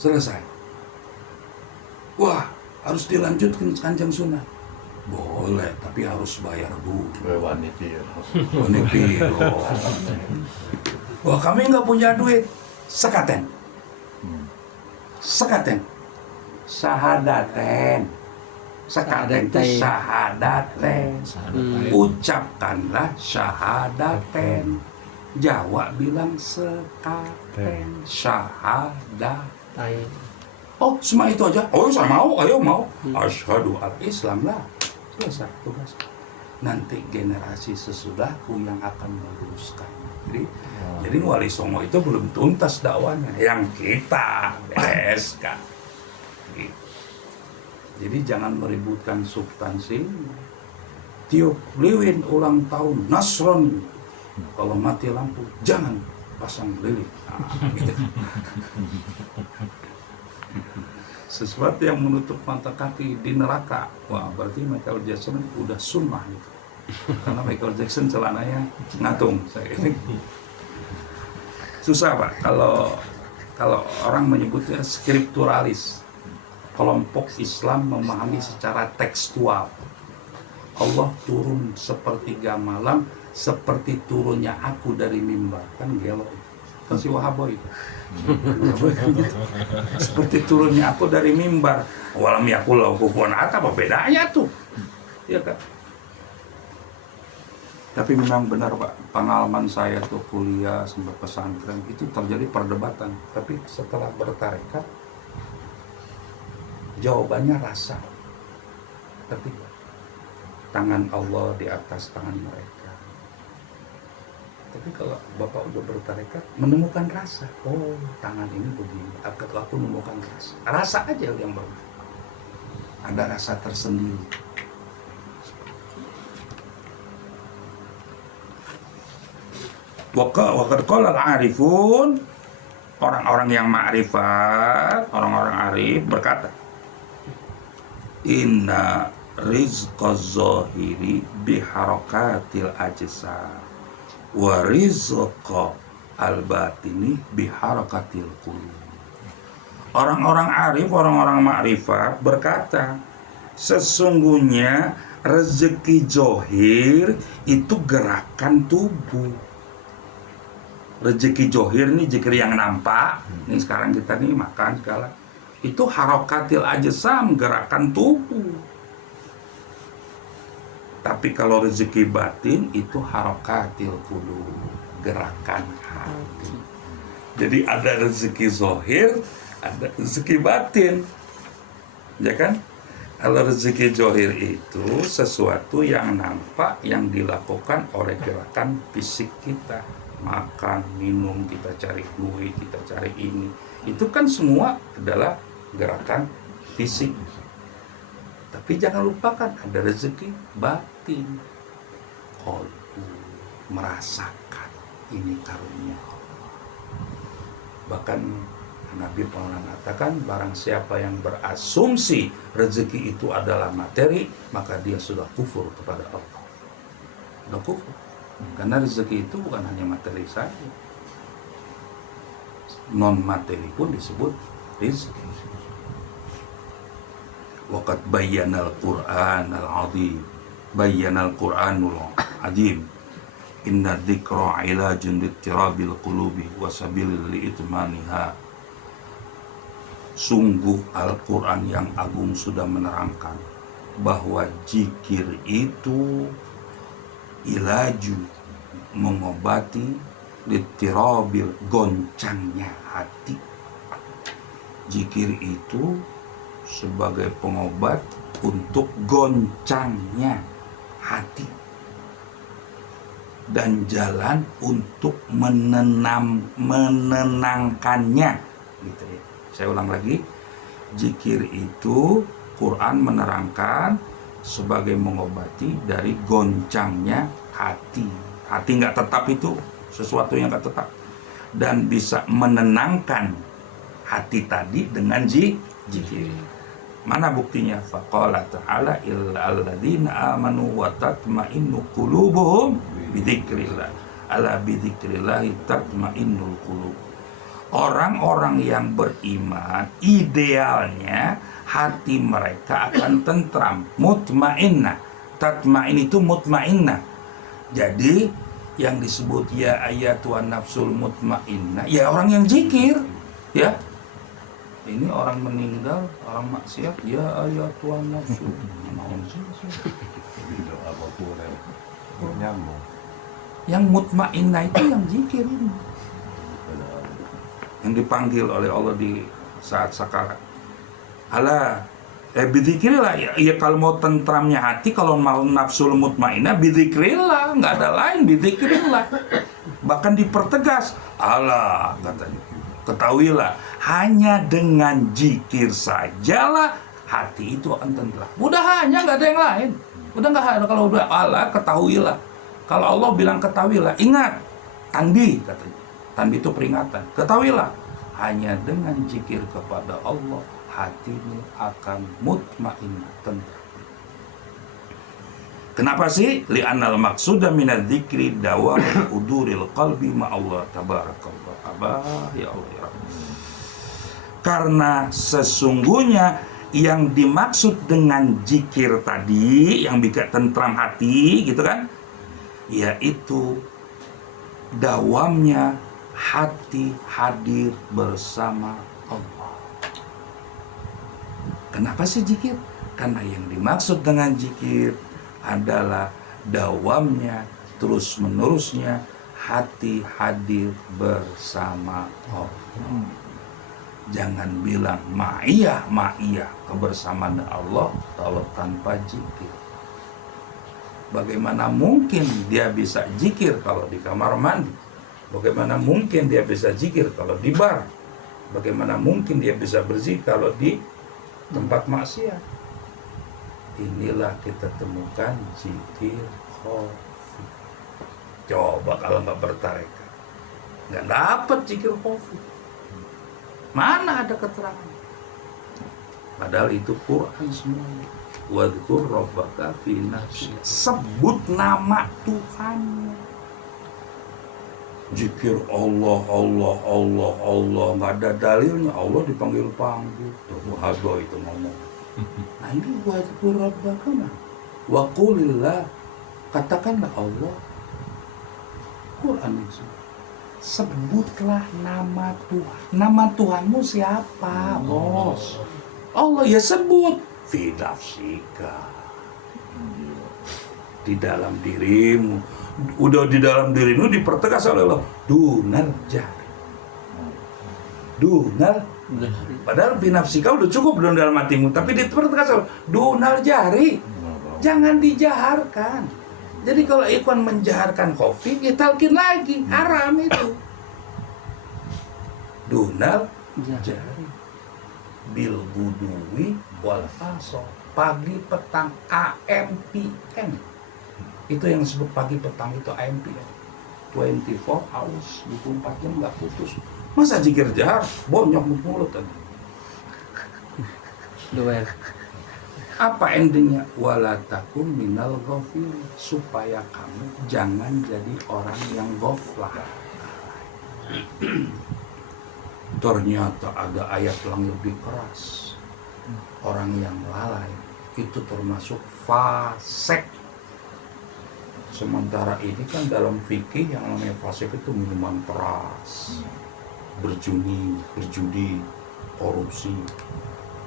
Selesai. Wah, harus dilanjutkan Kanjeng Sunan. Boleh, tapi harus bayar dulu. Wanipiro. Wah, kami nggak punya duit. Sekaten. Syahadaten. Sekaten itu syahadaten. Ucapkanlah syahadaten. Jawa bilang sekaten. Syahadaten. Oh, cuma itu aja. Oh, saya mau, ayo mau. Asyhadu al-Islam lah. Selesai tugas. Nanti generasi sesudahku yang akan meluruskan. Jadi Wali Songo itu belum tuntas dakwanya. Yang kita bereskan. Gitu. Jadi jangan meributkan substansi. Tiup lilin ulang tahun Nasron. Kalau mati lampu, jangan pasang lilin. Nah, gitu. sesuatu yang menutup mata kaki di neraka. Wah, berarti Michael Jackson udah sunnah gitu. Karena Michael Jackson celananya ngatung. Susah Pak kalau orang menyebutnya skripturalis. Kelompok Islam memahami secara tekstual. Allah turun sepertiga malam seperti turunnya aku dari mimbar. Kan gelo kan si Wahaboy itu. Seperti turunnya aku dari mimbar. Walam yakul lahu kufuwan ahad, apa bedanya tuh? Iya kan? Tapi memang benar Pak, pengalaman saya tuh kuliah sampai pesantren itu terjadi perdebatan. Tapi setelah bertarekat, jawabannya rasa. Tapi tangan Allah di atas tangan mereka. Tapi kalau Bapak udah bertarekat, menemukan rasa. Oh, tangan ini begini. Aku menemukan rasa. Rasa aja yang bagus. Ada rasa tersendiri. Waqad qala al-arifun, orang-orang yang ma'rifat, orang-orang arif berkata, inna rizqaz zahiri biharakatil ajsam wa rizqa al-batini biharakatil qulub. Orang-orang arif, orang-orang ma'rifat berkata, sesungguhnya rezeki zohir itu gerakan tubuh. Rezeki zohir ini zikir yang nampak. Ini sekarang kita nih makan segala. Itu harakatil ajsam, gerakan tubuh. Tapi kalau rezeki batin itu harakatil qulub, gerakan hati. Jadi ada rezeki zohir, ada rezeki batin. Ya kan? Kalau rezeki zohir itu sesuatu yang nampak, yang dilakukan oleh gerakan fisik kita. Makan, minum, kita cari duit, kita cari ini. Itu kan semua adalah gerakan fisik. Tapi jangan lupakan ada rezeki batin. Qalbu, merasakan ini karunia. Bahkan Nabi pernah mengatakan, barang siapa yang berasumsi rezeki itu adalah materi, maka dia sudah kufur kepada Allah. Sudah kufur. Karena rezeki itu bukan hanya materi saja. Non materi pun disebut rezeki. Waqad bayyanal Qur'anal azim. Bayyanal Qur'anul azim. Inna dzikra ilajun littirabil qulubi wa sabilil liitmaniha. Sungguh Al-Qur'an yang agung sudah menerangkan bahwa zikir itu ilaju, mengobati littirabil, goncangnya hati. Zikir itu sebagai pengobat untuk goncangnya hati dan jalan untuk menenangkannya gitu ya. Saya ulang lagi, zikir itu Quran menerangkan sebagai mengobati dari goncangnya hati. Hati nggak tetap itu sesuatu yang nggak tetap, dan bisa menenangkan hati tadi dengan zikir. Mana buktinya? Faqala ta'ala illal ladzina amanu wa tatma'innu qulubuhum bidzikrillah. Ala bidzikrillah tatma'innul qulub. Orang-orang yang beriman idealnya hati mereka akan tentram, mutmainnah. Tatmain itu mutmainnah. Jadi yang disebut ya ayatuhan nafsul mutmainnah, ya orang yang zikir, ya. Ini orang meninggal, orang maksiat, ya ayatuhan nafsul. Yang mutmainnah itu yang zikir ini. Yang dipanggil oleh Allah di saat sakarat. Ala bidzikrillah, ya kalau mau tentramnya hati, kalau mau nafsul mutmainnah bidzikrillah, nggak ada lain, bidzikrillah. Bahkan dipertegas, ala katanya, ketahuilah hanya dengan zikir sajalah hati itu akan tentram. Udah, hanya, nggak ada yang lain. Udah nggak ada. Kalau udah ala, ketahuilah. Kalau Allah bilang ketahuilah, ingat, tanbih katanya. Tanbih itu peringatan. Ketahuilah hanya dengan zikir kepada Allah hatimu akan mutmainnah, tenang. Kenapa sih? Li'annal maqsuda minadz dzikri dawam uduril qalbi ma Allah tabarakallah. Abah ya Allah ya Rabbi. Karena sesungguhnya yang dimaksud dengan zikir tadi yang bikin tentram hati gitu kan, yaitu dawamnya hati hadir bersama Allah. Kenapa sih zikir? Karena yang dimaksud dengan zikir adalah dawamnya terus menerusnya hati hadir bersama Allah. Jangan bilang ma'iyah kebersamaan Allah kalau tanpa zikir. Bagaimana mungkin dia bisa zikir kalau di kamar mandi? Bagaimana mungkin dia bisa zikir kalau di bar? Bagaimana mungkin dia bisa berzikir kalau di tempat maksiat? Inilah kita temukan zikir khafi. Coba kalau nggak bertarekat, nggak dapat zikir khafi. Mana ada keterangan? Padahal itu Quran semuanya. Wadhkur rabbaka fi nafsika. Sebut nama Tuhannya. Zikir Allah, Allah, Allah, Allah. Nggak ada dalilnya. Allah dipanggil-panggil. Tuh Wahabi itu ngomong. Nah ini wadhkur rabbaka mah. Wa qulillah. Katakanlah Allah. Quran itu. Sebutlah nama Tuhan. Nama Tuhanmu siapa, bos? Allah ya sebut. Fi nafsika. Di dalam dirimu. Udah di dalam dirimu dipertegas oleh Allah. Dunar jari. Dunar. Padahal fi nafsika udah cukup belum dalam hatimu. Tapi dipertegas oleh dunar jari. Jangan dijaharkan. Jadi kalau ikhwan menjaharkan kopi, ya talqin lagi, haram itu. Dunal jari bil buduwi wal asor, pagi petang AM PM. Itu yang disebut pagi petang itu AM PM. 24 hours, 24 jam nggak putus. Masa zikir jahar, bonyok mulut tadi. Duel. Apa endingnya? Wala takum minal ghafil, supaya kamu jangan jadi orang yang ghaflah. Ternyata ada ayat yang lebih keras. Orang yang lalai itu termasuk fasik. Sementara ini kan dalam fikih yang namanya fasik itu minuman keras, berjudi, korupsi.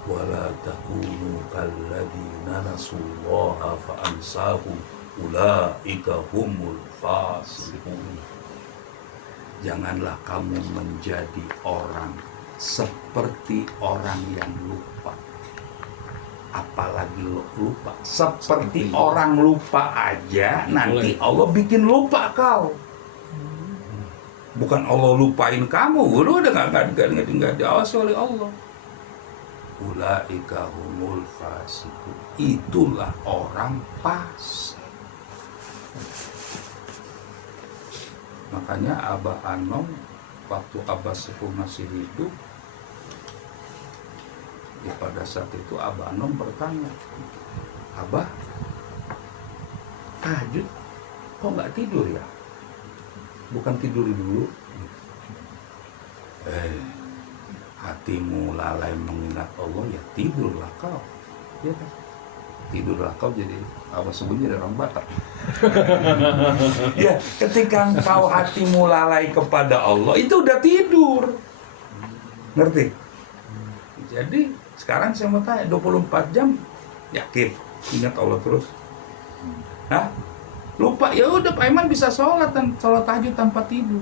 Wala takunu kalladzina nasullaha fa ansahum ulaika humul fasiqun. Janganlah kamu menjadi orang seperti orang yang lupa. Apalagi lupa. Seperti orang lupa aja nanti Allah bikin lupa kau. Bukan Allah lupain kamu, lu udah nggak diawasi oleh Allah. Ulaika humul fasiqun. Itulah orang fasik. Makanya Abah Anom waktu Abah Sepuh masih hidup, ya pada saat itu Abah Anom bertanya, Abah, tahajud kok nggak tidur ya? Bukan tidur dulu. Hatimu lalai mengingat Allah, ya tidurlah kau. Ya kan? Tidurlah kau, jadi apa sebutnya dari orang Batak. Ya, ketika engkau hatimu lalai kepada Allah, itu udah tidur. Ngerti? Jadi sekarang saya mau tanya, 24 jam yakin ingat Allah terus? Hah? Lupa? Ya udah, Pak Iman bisa sholat tahajud tanpa tidur.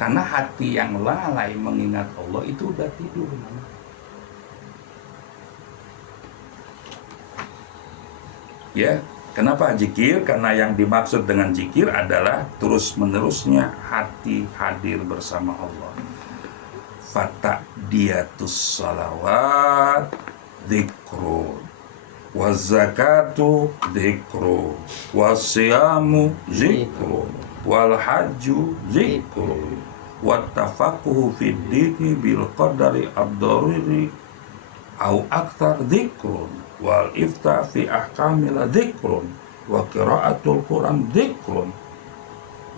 Karena hati yang lalai mengingat Allah itu udah tidur. Ya, kenapa zikir? Karena yang dimaksud dengan zikir adalah terus-menerusnya hati hadir bersama Allah. Fata'diyatus salawat dzikrun, wazakatu dzikrun, wasyamu dzikrun, wal hajju dzikrun, wattafaqquhu fid dini bil qadari ad-daruri au aktar dzikrun wal ifta fi ahkamil dzikrun wa qiraatul Quran dzikrun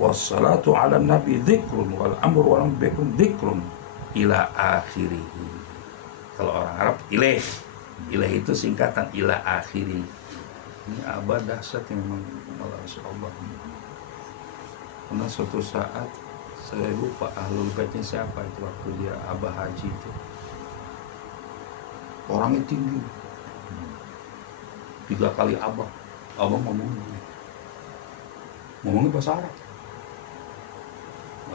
wassalatu ala nabi dzikrun wal amru wal nabi dzikrun ila akhirih. Kalau orang Arab ilaih itu singkatan ila akhirih. Ini abah dahsyat yang memang Masya Allah. Karena suatu saat saya lupa ahlul baitnya siapa itu waktu dia abah haji itu. Orangnya tinggi. 3 kali abah ngomongnya bahasa Arab.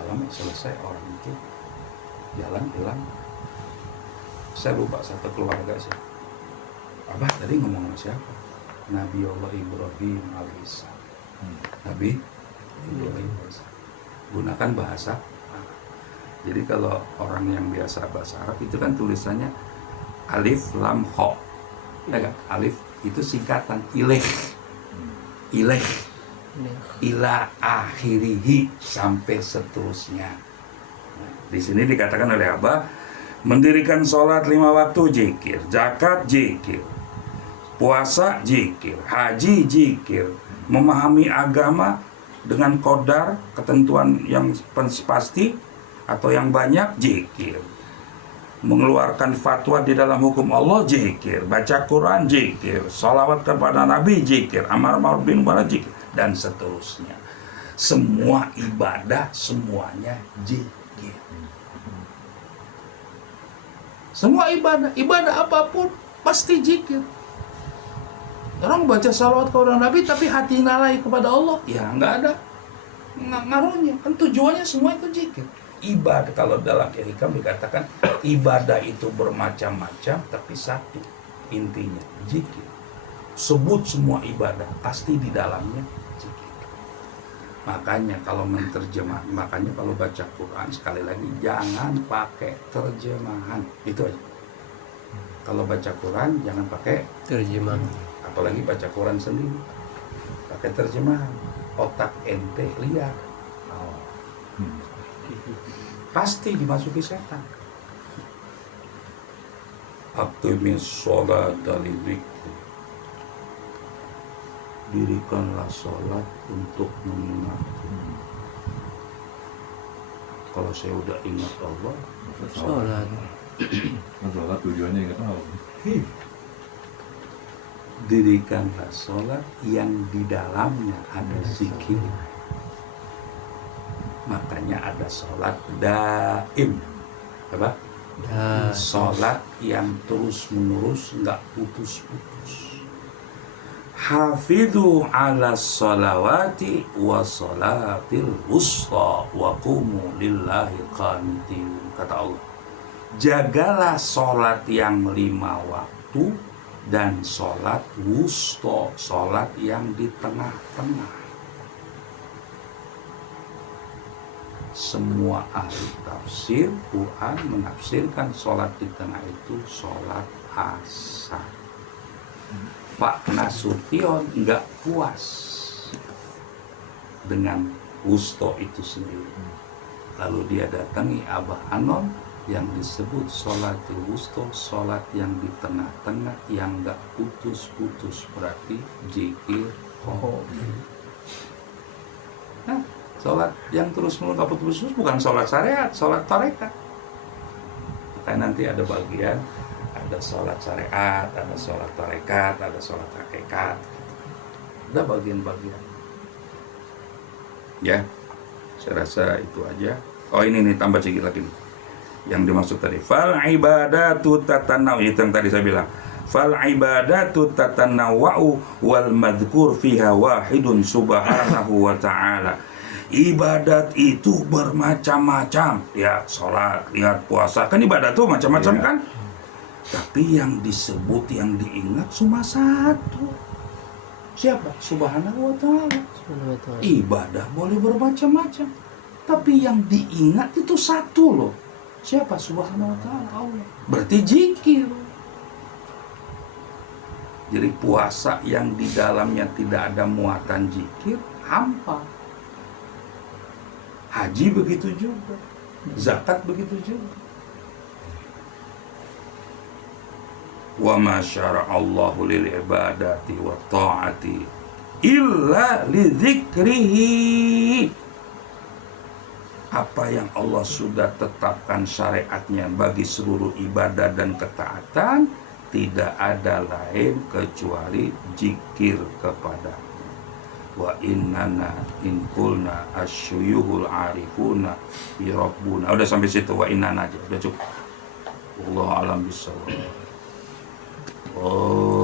Lama selesai orang itu jalan hilang. Saya lupa satu keluarga sih. Abah tadi ngomong sama siapa? Nabi Allah Ibrahim alaihissalam. Nabi Ibrahim alaihissalam. Gunakan bahasa Arab. Jadi kalau orang yang biasa bahasa Arab itu kan tulisannya alif lam ho. Ya kan? Alif itu singkatan ilaih. Ila akhirihi sampai seterusnya. Nah, di sini dikatakan oleh Abah, mendirikan sholat 5 waktu zikir, zakat zikir, puasa zikir, haji zikir, memahami agama dengan qadar ketentuan yang pasti atau yang banyak zikir, mengeluarkan fatwa di dalam hukum Allah zikir, baca Quran zikir, sholawat kepada Nabi zikir, amar ma'ruf nahi munkar zikir, dan seterusnya. Semua ibadah semuanya zikir. Semua ibadah apapun pasti zikir. Orang baca salawat kepada Nabi tapi hati lalai kepada Allah, ya nggak ada ngaruhnya. Kan tujuannya semua itu zikir. Ibadah, kalau dalam Hikam dikatakan ibadah itu bermacam-macam tapi satu intinya zikir. Sebut semua ibadah pasti di dalamnya zikir. Makanya kalau kalau baca Quran sekali lagi jangan pakai terjemahan, itu aja. Kalau baca Quran jangan pakai terjemahan. Apalagi baca Quran sendiri pakai terjemahan, otak ente liar. Pasti dimasuki setan. Aqimis sholata lidzikri. Dirikanlah sholat untuk mengingatku. Kalau saya udah ingat Allah, Sholat. Sholat tujuannya nggak tahu. dirikanlah sholat yang di dalamnya ada zikir. Makanya ada sholat daim. Apa? Sholat yang terus menerus, nggak putus-putus. Hafidhu ala sholawati wa sholatil wusta wa qumu lillahi qanitin. Kata Allah, jagalah sholat yang 5 waktu dan sholat wusta, sholat yang di tengah-tengah. Semua ahli tafsir Quran menafsirkan sholat di tengah itu sholat asar. Pak Nasution nggak puas dengan wusta itu sendiri. Lalu dia datangi Abah Anom yang disebut sholatul wusta, sholat yang di tengah-tengah yang nggak putus-putus, berarti zikir qobliyah. Nah, sholat yang terus-menerus nggak putus-putus bukan sholat syariat, sholat tarekat. Makanya nanti ada bagian, ada sholat syariat, ada sholat tarekat, ada sholat hakikat. Ada bagian-bagian. Ya, saya rasa itu aja. Oh ini nih, tambah sedikit lagi nih. Yang dimaksud tadi, fal ibadatu tatanau, itu yang tadi saya bilang. Fal ibadatu tatanawwa'u wal madhkur fiha wahidun subhanahu wa ta'ala. Ibadat itu bermacam-macam. Ya, sholat, lihat puasa, kan ibadat tuh macam-macam kan? Tapi yang disebut, yang diingat cuma satu. Siapa? Subhanahu wa ta'ala. Ibadah boleh bermacam-macam, tapi yang diingat itu satu loh. Siapa? Subhanahu wa ta'ala, Allah. Berarti zikir. Jadi puasa yang di dalamnya tidak ada muatan zikir, hampa. Haji begitu juga, zakat begitu juga. wa ma syara'allahu lil ibadati wa ta'ati illa li dzikrihi. Apa yang Allah sudah tetapkan syariatnya bagi seluruh ibadah dan ketaatan, tidak ada lain kecuali zikir kepada. Wa innana in qulna asyuyuhul arifuna bi rabbuna. Udah sampai situ, wa innana aja, udah cukup. Wallahu alam bisawab. Oh